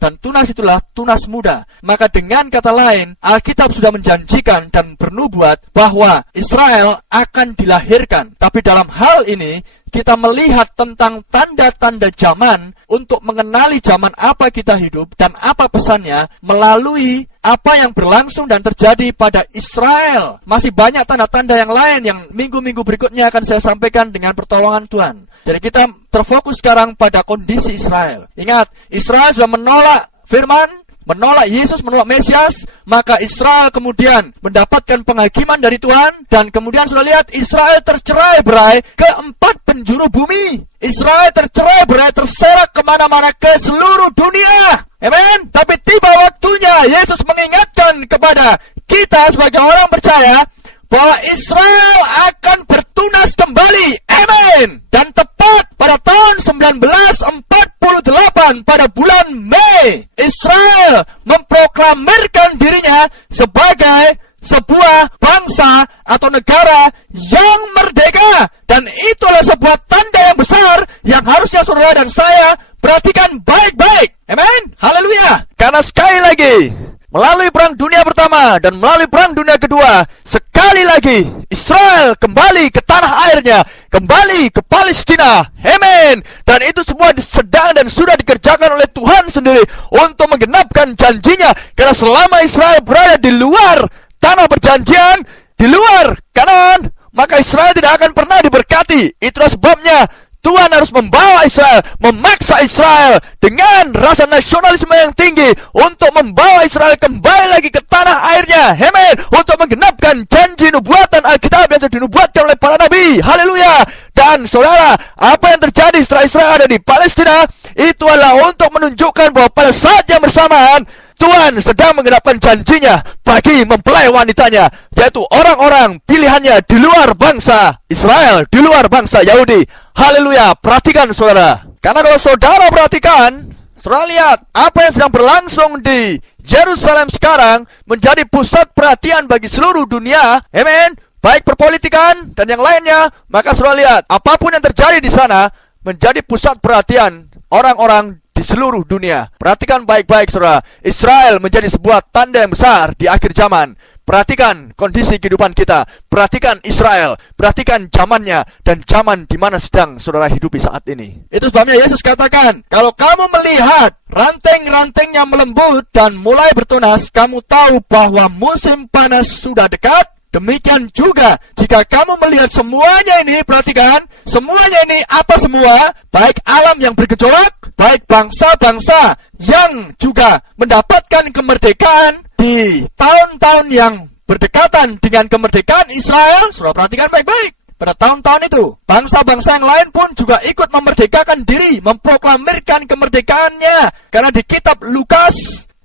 Dan tunas itulah tunas muda. Maka dengan kata lain, Alkitab sudah menjanjikan dan bernubuat bahwa Israel akan dilahirkan. Tapi dalam hal ini, kita melihat tentang tanda-tanda zaman untuk mengenali zaman apa kita hidup dan apa pesannya melalui apa yang berlangsung dan terjadi pada Israel. Masih banyak tanda-tanda yang lain yang minggu-minggu berikutnya akan saya sampaikan dengan pertolongan Tuhan. Jadi kita terfokus sekarang pada kondisi Israel. Ingat, Israel sudah menolak firman, menolak Yesus, menolak Mesias, maka Israel kemudian mendapatkan penghakiman dari Tuhan, dan kemudian sudah lihat Israel tercerai-berai ke 4 penjuru bumi. Israel tercerai-berai, terserak kemana-mana ke seluruh dunia. Amen. Tapi tiba waktunya Yesus mengingatkan kepada kita sebagai orang percaya bahwa Israel akan bertunas kembali. Amin. Dan tepat pada tahun 1948 pada bulan Mei, Israel memproklamirkan dirinya sebagai sebuah bangsa atau negara yang merdeka. Dan itu adalah sebuah tanda yang besar yang harusnya saudara dan saya perhatikan baik-baik. Amin. Haleluya. Karena sekali lagi, melalui perang dunia pertama dan melalui perang dunia kedua, sekali lagi Israel kembali ke tanah airnya, kembali ke Palestina. Amin. Dan itu semua sedang dan sudah dikerjakan oleh Tuhan sendiri untuk menggenapkan janjinya. Karena selama Israel berada di luar tanah perjanjian, di luar Kanaan, maka Israel tidak akan pernah diberkati. Itulah sebabnya Tuhan harus membawa Israel, memaksa Israel dengan rasa nasionalisme yang tinggi untuk membawa Israel kembali lagi ke tanah airnya. Amin. Untuk menggenapkan janji nubuatan Alkitab yang sudah dinubuatkan oleh para nabi. Haleluya. Dan saudara, apa yang terjadi setelah Israel ada di Palestina, itu adalah untuk menunjukkan bahwa pada saat yang bersamaan Tuhan sedang menggenapkan janjinya bagi mempelai wanitanya, yaitu orang-orang pilihannya di luar bangsa Israel, di luar bangsa Yahudi. Haleluya. Perhatikan saudara, karena kalau saudara perhatikan, saudara lihat apa yang sedang berlangsung di Yerusalem sekarang menjadi pusat perhatian bagi seluruh dunia. Amin. Baik perpolitikan dan yang lainnya. Maka saudara lihat, apapun yang terjadi di sana menjadi pusat perhatian orang-orang di seluruh dunia. Perhatikan baik-baik saudara, Israel menjadi sebuah tanda yang besar di akhir zaman. Perhatikan kondisi kehidupan kita, perhatikan Israel, perhatikan zamannya dan zaman di mana sedang saudara hidupi saat ini. Itu sebabnya Yesus katakan, kalau kamu melihat ranting-rantingnya melembut dan mulai bertunas, kamu tahu bahwa musim panas sudah dekat. Demikian juga jika kamu melihat semuanya ini, perhatikan, semuanya ini apa semua? Baik alam yang bergejolak, baik bangsa-bangsa yang juga mendapatkan kemerdekaan di tahun-tahun yang berdekatan dengan kemerdekaan Israel. Sudah perhatikan baik-baik. Pada tahun-tahun itu, bangsa-bangsa yang lain pun juga ikut memerdekakan diri, memproklamirkan kemerdekaannya. Karena di kitab Lukas,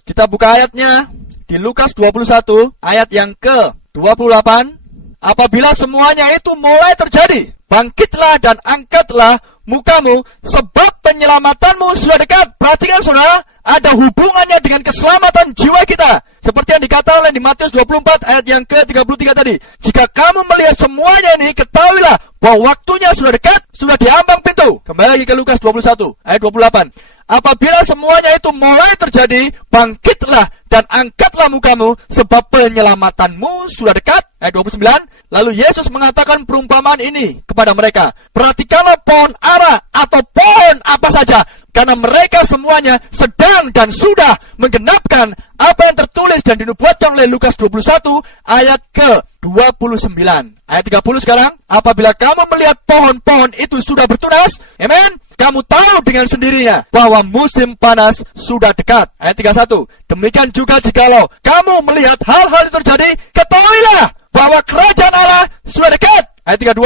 kita buka ayatnya, di Lukas 21, ayat yang ke-28, apabila semuanya itu mulai terjadi, bangkitlah dan angkatlah mukamu, sebab penyelamatanmu sudah dekat. Perhatikan saudara, ada hubungannya dengan keselamatan jiwa kita. Seperti yang dikatakan oleh di Matius 24 ayat yang ke-33 tadi. Jika kamu melihat semuanya ini, ketahuilah bahwa waktunya sudah dekat, sudah diambang pintu. Kembali lagi ke Lukas 21 ayat 28. apabila semuanya itu mulai terjadi, bangkitlah dan angkatlah mukamu, sebab penyelamatanmu sudah dekat. Ayat 29. Lalu Yesus mengatakan perumpamaan ini kepada mereka. Perhatikanlah pohon ara atau pohon apa saja, karena mereka semuanya sedang dan sudah menggenapkan apa yang tertulis dan dinubuatkan oleh Lukas 21 ayat ke-29. Ayat 30 sekarang. Apabila kamu melihat pohon-pohon itu sudah bertunas, amen, kamu tahu dengan sendirinya bahwa musim panas sudah dekat. Ayat 31. Demikian juga jikalau kamu melihat hal-hal itu terjadi, ketahuilah bahwa kerajaan Allah sudah dekat. Ayat 32.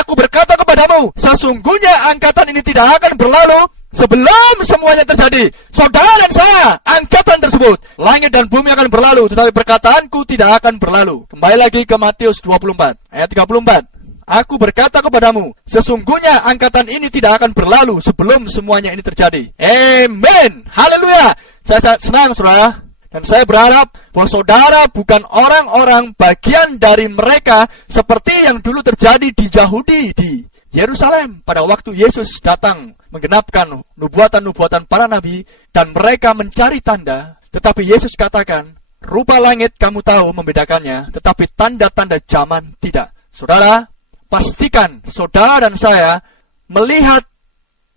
Aku berkata kepadamu, sesungguhnya angkatan ini tidak akan berlalu sebelum semuanya terjadi. Saudara dan saya, angkatan tersebut, langit dan bumi akan berlalu, tetapi perkataanku tidak akan berlalu. Kembali lagi ke Matius 24 ayat 34. Aku berkata kepadamu, sesungguhnya angkatan ini tidak akan berlalu sebelum semuanya ini terjadi. Amen. Haleluya. Saya senang, saudara. Dan saya berharap bahwa saudara bukan orang-orang bagian dari mereka seperti yang dulu terjadi di Yahudi di Yerusalem pada waktu Yesus datang menggenapkan nubuatan-nubuatan para nabi dan mereka mencari tanda. Tetapi Yesus katakan, rupa langit kamu tahu membedakannya, tetapi tanda-tanda zaman tidak. Saudara, pastikan saudara dan saya melihat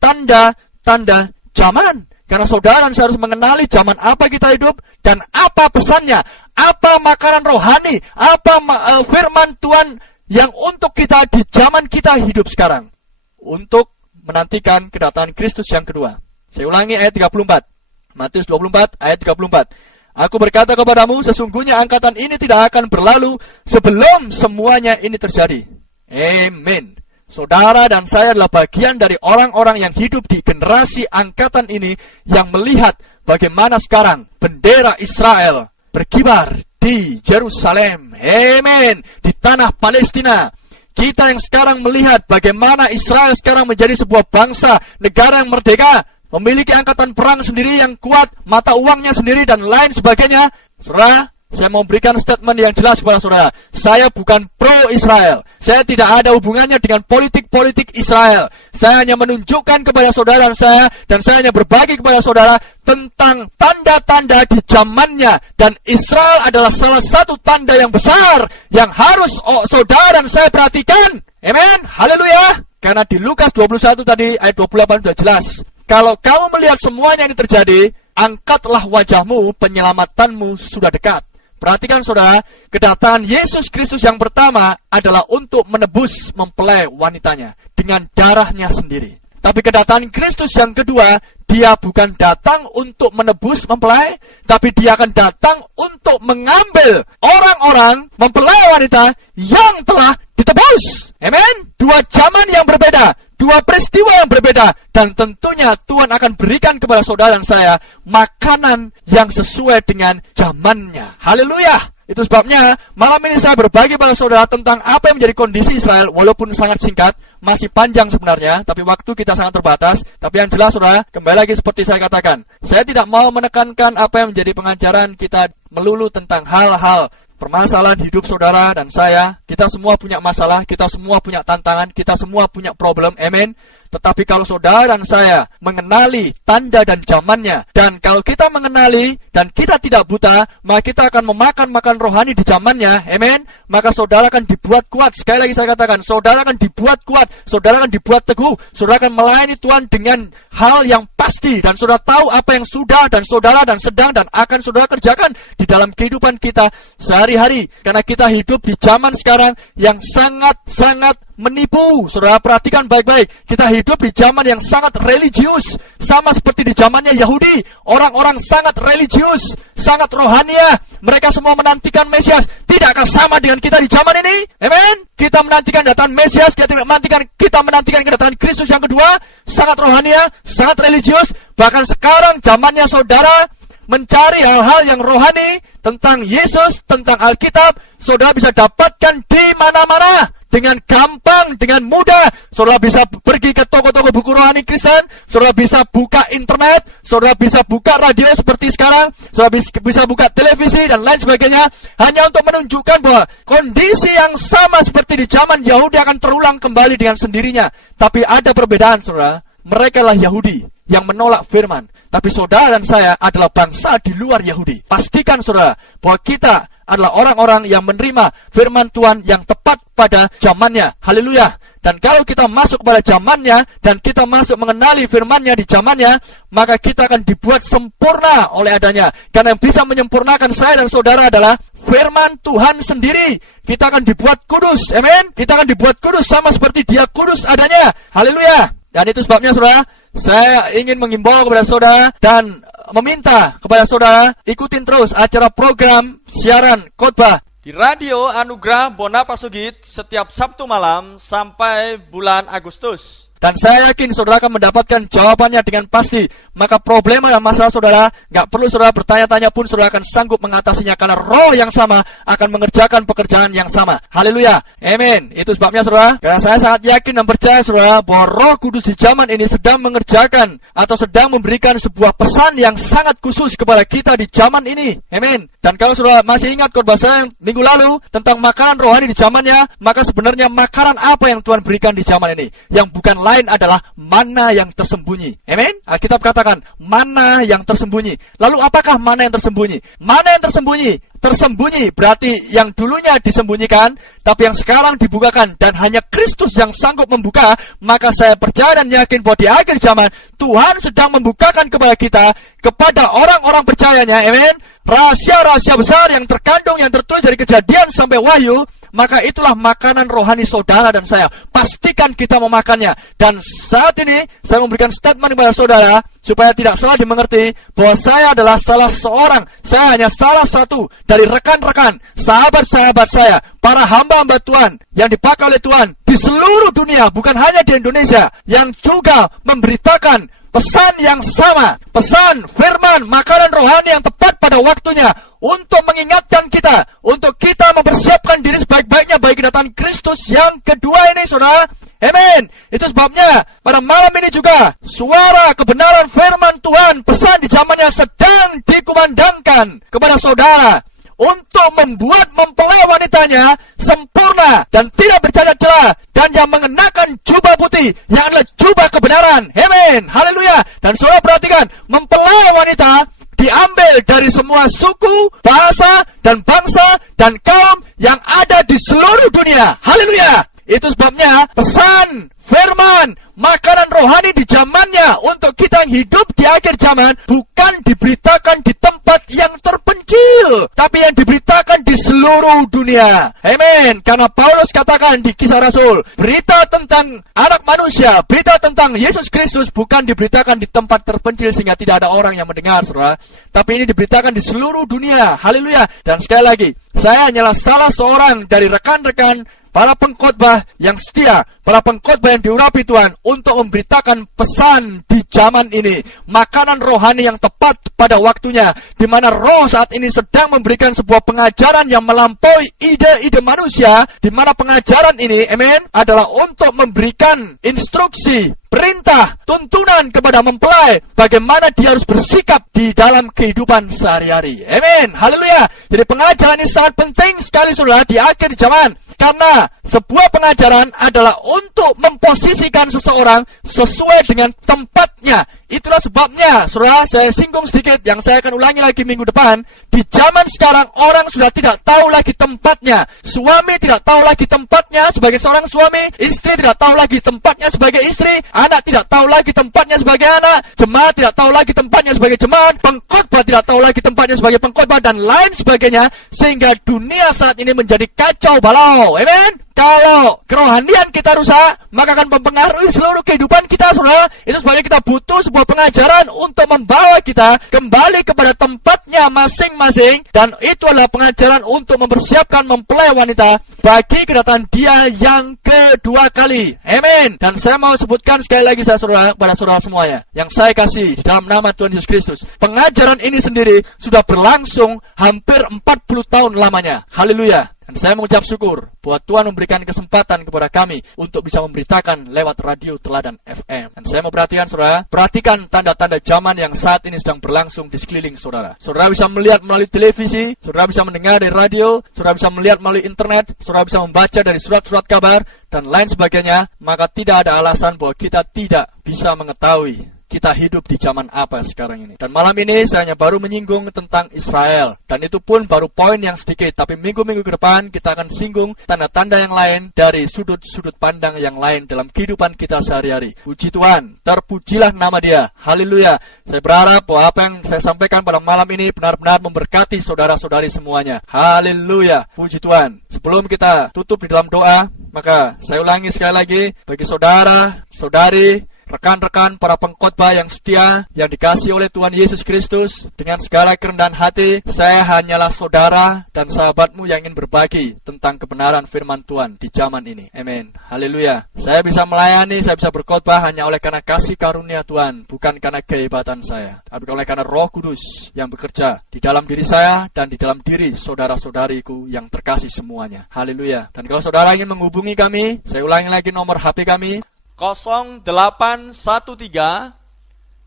tanda-tanda zaman. Karena saudara dan saya harus mengenali zaman apa kita hidup dan apa pesannya, apa makanan rohani, apa firman Tuhan yang untuk kita di zaman kita hidup sekarang. Untuk menantikan kedatangan Kristus yang kedua. Saya ulangi ayat 34. Matius 24 ayat 34. Aku berkata kepadamu, sesungguhnya angkatan ini tidak akan berlalu sebelum semuanya ini terjadi. Amin. Saudara dan saya adalah bagian dari orang-orang yang hidup di generasi angkatan ini yang melihat bagaimana sekarang bendera Israel berkibar di Yerusalem. Amin. Di tanah Palestina. Kita yang sekarang melihat bagaimana Israel sekarang menjadi sebuah bangsa, negara yang merdeka, memiliki angkatan perang sendiri yang kuat, mata uangnya sendiri dan lain sebagainya. Saudara, saya mau berikan statement yang jelas kepada saudara. Saya bukan pro-Israel. Saya tidak ada hubungannya dengan politik-politik Israel. Saya hanya menunjukkan kepada saudara dan saya hanya berbagi kepada saudara tentang tanda-tanda di zamannya. Dan Israel adalah salah satu tanda yang besar yang harus saudara dan saya perhatikan. Amen. Haleluya. Karena di Lukas 21 tadi ayat 28 sudah jelas. Kalau kamu melihat semuanya ini terjadi, angkatlah wajahmu, penyelamatanmu sudah dekat. Perhatikan saudara, kedatangan Yesus Kristus yang pertama adalah untuk menebus mempelai wanitanya dengan darahnya sendiri. Tapi kedatangan Kristus yang kedua, dia bukan datang untuk menebus mempelai, tapi dia akan datang untuk mengambil orang-orang mempelai wanita yang telah ditebus. Amen. Dua zaman yang berbeda, dua peristiwa yang berbeda, dan tentunya Tuhan akan berikan kepada saudara dan saya makanan yang sesuai dengan zamannya. Haleluya. Itu sebabnya malam ini saya berbagi pada saudara tentang apa yang menjadi kondisi Israel, walaupun sangat singkat, masih panjang sebenarnya, tapi waktu kita sangat terbatas. Tapi yang jelas saudara, kembali lagi seperti saya katakan, saya tidak mau menekankan apa yang menjadi pengajaran kita melulu tentang hal-hal permasalahan hidup saudara dan saya. Kita semua punya masalah, kita semua punya tantangan, kita semua punya problem, amen. Tetapi kalau saudara dan saya mengenali tanda dan zamannya, dan kalau kita mengenali dan kita tidak buta, maka kita akan memakan makan rohani di zamannya, amen. Maka saudara akan dibuat kuat. Sekali lagi saya katakan, saudara akan dibuat kuat, saudara akan dibuat teguh, saudara akan melayani Tuhan dengan hal yang pasti, dan saudara tahu apa yang sudah dan saudara dan sedang dan akan saudara kerjakan di dalam kehidupan kita sehari-hari. Karena kita hidup di zaman sekarang yang sangat-sangat menipu. Saudara perhatikan baik-baik. Kita hidup di zaman yang sangat religius, sama seperti di zamannya Yahudi. Orang-orang sangat religius, sangat rohania. Mereka semua menantikan Mesias. Tidakkah sama dengan kita di zaman ini? Amen. Kita menantikan kedatangan Mesias, kita menantikan kedatangan Kristus yang kedua. Sangat rohania, sangat religius. Bahkan sekarang zamannya saudara mencari hal-hal yang rohani tentang Yesus, tentang Alkitab. Saudara bisa dapatkan di mana-mana dengan gampang, dengan mudah. Saudara bisa pergi ke toko-toko buku rohani Kristen, saudara bisa buka internet, saudara bisa buka radio seperti sekarang, saudara bisa buka televisi dan lain sebagainya, hanya untuk menunjukkan bahwa kondisi yang sama seperti di zaman Yahudi akan terulang kembali dengan sendirinya. Tapi ada perbedaan saudara, mereka lah Yahudi, yang menolak firman. Tapi saudara dan saya adalah bangsa di luar Yahudi. Pastikan saudara bahwa kita adalah orang-orang yang menerima firman Tuhan yang tepat pada zamannya. Haleluya. Dan kalau kita masuk pada zamannya dan kita masuk mengenali firman-Nya di zamannya, maka kita akan dibuat sempurna oleh adanya. Karena yang bisa menyempurnakan saya dan saudara adalah firman Tuhan sendiri. Kita akan dibuat kudus. Amin. Kita akan dibuat kudus sama seperti Dia kudus adanya. Haleluya. Dan itu sebabnya saudara, saya ingin mengimbau kepada saudara dan meminta kepada saudara ikutin terus acara program siaran khotbah di Radio Anugerah Bonapasugid setiap Sabtu malam sampai bulan Agustus. Dan saya yakin saudara akan mendapatkan jawabannya dengan pasti. Maka problema dan masalah saudara, gak perlu saudara bertanya-tanya pun, saudara akan sanggup mengatasinya. Karena roh yang sama akan mengerjakan pekerjaan yang sama. Haleluya. Amin. Itu sebabnya saudara, karena saya sangat yakin dan percaya saudara, bahwa Roh Kudus di zaman ini sedang mengerjakan atau sedang memberikan sebuah pesan yang sangat khusus kepada kita di zaman ini. Amin. Dan kalau saudara masih ingat khotbah saya yang minggu lalu tentang makanan rohani di zamannya, maka sebenarnya makanan apa yang Tuhan berikan di zaman ini? Yang bukan lain adalah mana yang tersembunyi. Amin. Alkitab katakan mana yang tersembunyi. Lalu apakah mana yang tersembunyi? Mana yang tersembunyi? Tersembunyi berarti yang dulunya disembunyikan, tapi yang sekarang dibukakan, dan hanya Kristus yang sanggup membuka. Maka saya percaya dan yakin bahwa di akhir zaman Tuhan sedang membukakan kepada kita, kepada orang-orang percayanya, amin, rahasia-rahasia besar yang terkandung, yang tertulis dari Kejadian sampai Wahyu. Maka itulah makanan rohani saudara dan saya. Pastikan kita memakannya. Dan saat ini saya memberikan statement kepada saudara supaya tidak salah dimengerti bahwa saya adalah salah seorang, saya hanya salah satu dari rekan-rekan, sahabat-sahabat saya, para hamba-hamba Tuhan yang dipakai oleh Tuhan di seluruh dunia, bukan hanya di Indonesia, yang juga memberitakan pesan yang sama, pesan firman, makanan rohani yang tepat pada waktunya, untuk mengingatkan kita, untuk kita mempersiapkan diri sebaik-baiknya bagi kedatangan Kristus yang kedua ini, saudara. Amin. Itu sebabnya pada malam ini juga suara kebenaran firman Tuhan, pesan di zamannya sedang dikumandangkan kepada saudara untuk membuat mempelai wanitanya sempurna dan tidak bercacat-celah, dan yang mengenakan jubah putih yang adalah jubah kebenaran. Amin. Haleluya. Dan saudara perhatikan, mempelai wanita diambil dari semua suku, bahasa, dan bangsa, dan kaum yang ada di seluruh dunia. Haleluya. Itu sebabnya pesan firman, makanan rohani di zamannya untuk kita yang hidup di akhir zaman bukan diberitakan di tempat yang terpencil, tapi yang diberitakan di seluruh dunia. Amin. Karena Paulus katakan di Kisah Rasul, berita tentang anak manusia, berita tentang Yesus Kristus bukan diberitakan di tempat terpencil sehingga tidak ada orang yang mendengar, saudara, tapi ini diberitakan di seluruh dunia. Haleluya. Dan sekali lagi, saya hanyalah salah seorang dari rekan-rekan para pengkhotbah yang setia, para pengkhotbah yang diurapi Tuhan untuk memberitakan pesan di zaman ini, makanan rohani yang tepat pada waktunya, di mana Roh saat ini sedang memberikan sebuah pengajaran yang melampaui ide-ide manusia, di mana pengajaran ini, amin, adalah untuk memberikan instruksi, perintah, tuntunan kepada mempelai bagaimana dia harus bersikap di dalam kehidupan sehari-hari. Amin. Haleluya. Jadi pengajaran ini sangat penting sekali saudara di akhir zaman. Karena sebuah pengajaran adalah untuk memposisikan seseorang sesuai dengan tempatnya. Itulah sebabnya, saudara, saya singgung sedikit, yang saya akan ulangi lagi minggu depan. Di zaman sekarang, orang sudah tidak tahu lagi tempatnya. Suami tidak tahu lagi tempatnya sebagai seorang suami. Istri tidak tahu lagi tempatnya sebagai istri. Anak tidak tahu lagi tempatnya sebagai anak. Jemaat tidak tahu lagi tempatnya sebagai jemaat. Pengkhotbah tidak tahu lagi tempatnya sebagai pengkhotbah, dan lain sebagainya. Sehingga dunia saat ini menjadi kacau balau. Amen. Kalau kerohanian kita rusak, maka akan mempengaruhi seluruh kehidupan kita, saudara. Itu sebabnya kita butuh sebuah pengajaran untuk membawa kita kembali kepada tempatnya masing-masing. Dan itu adalah pengajaran untuk mempersiapkan mempelai wanita bagi kedatangan dia yang kedua kali. Amin. Dan saya mau sebutkan sekali lagi, saudara, kepada saudara semuanya yang saya kasih di dalam nama Tuhan Yesus Kristus, pengajaran ini sendiri sudah berlangsung hampir 40 tahun lamanya. Haleluya. Dan saya mengucap syukur bahwa Tuhan memberikan kesempatan kepada kami untuk bisa memberitakan lewat radio Teladan FM. Dan saya mau perhatikan, saudara, perhatikan tanda-tanda zaman yang saat ini sedang berlangsung di sekeliling saudara. Saudara bisa melihat melalui televisi, saudara bisa mendengar dari radio, saudara bisa melihat melalui internet, saudara bisa membaca dari surat-surat kabar, dan lain sebagainya. Maka tidak ada alasan bahwa kita tidak bisa mengetahui, kita hidup di zaman apa sekarang ini. Dan malam ini saya hanya baru menyinggung tentang Israel. Dan itu pun baru poin yang sedikit. Tapi minggu-minggu ke depan kita akan singgung tanda-tanda yang lain dari sudut-sudut pandang yang lain dalam kehidupan kita sehari-hari. Puji Tuhan, terpujilah nama Dia. Haleluya. Saya berharap bahwa apa yang saya sampaikan pada malam ini benar-benar memberkati saudara-saudari semuanya. Haleluya. Puji Tuhan. Sebelum kita tutup di dalam doa, maka saya ulangi sekali lagi, bagi saudara, saudari, rekan-rekan para pengkhotbah yang setia, yang dikasihi oleh Tuhan Yesus Kristus, dengan segala kerendahan hati, saya hanyalah saudara dan sahabatmu yang ingin berbagi tentang kebenaran firman Tuhan di zaman ini. Amin. Haleluya. Saya bisa melayani, saya bisa berkhotbah hanya oleh karena kasih karunia Tuhan, bukan karena kehebatan saya, tapi oleh karena Roh Kudus yang bekerja di dalam diri saya dan di dalam diri saudara-saudariku yang terkasih semuanya. Haleluya. Dan kalau saudara ingin menghubungi kami, saya ulangi lagi nomor HP kami, 0813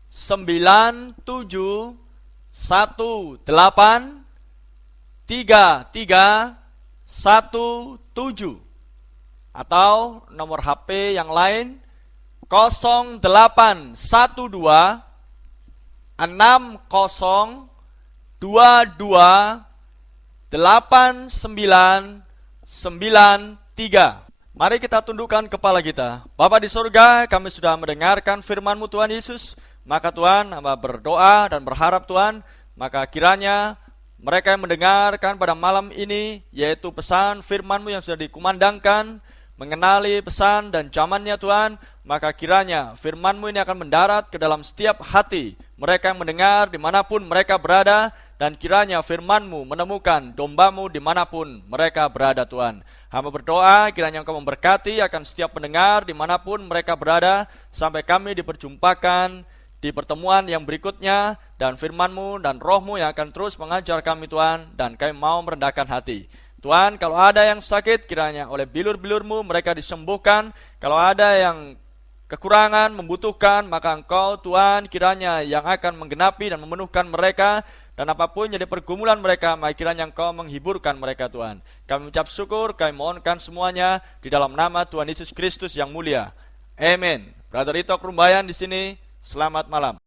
97 18 33 17, atau nomor HP yang lain 0812 60 22 8993. Mari kita tundukkan kepala kita. Bapa di surga, kami sudah mendengarkan firman-Mu Tuhan Yesus. Maka Tuhan, hamba berdoa dan berharap Tuhan, maka kiranya mereka yang mendengarkan pada malam ini, yaitu pesan firman-Mu yang sudah dikumandangkan, mengenali pesan dan zamannya Tuhan, maka kiranya firman-Mu ini akan mendarat ke dalam setiap hati mereka yang mendengar dimanapun mereka berada, dan kiranya firman-Mu menemukan domba-Mu dimanapun mereka berada Tuhan. Hamba berdoa kiranya Engkau memberkati akan setiap pendengar dimanapun mereka berada, sampai kami diperjumpakan di pertemuan yang berikutnya, dan firman-Mu dan Roh-Mu yang akan terus mengajar kami Tuhan, dan kami mau merendahkan hati. Tuhan, kalau ada yang sakit, kiranya oleh bilur-bilur-Mu mereka disembuhkan. Kalau ada yang kekurangan, membutuhkan, maka Engkau Tuhan kiranya yang akan menggenapi dan memenuhkan mereka. Dan apapun jadi pergumulan mereka, maka kiranya Engkau menghiburkan mereka Tuhan. Kami ucap syukur, kami mohonkan semuanya di dalam nama Tuhan Yesus Kristus yang mulia. Amin. Brother Ito Krumbayan di sini, selamat malam.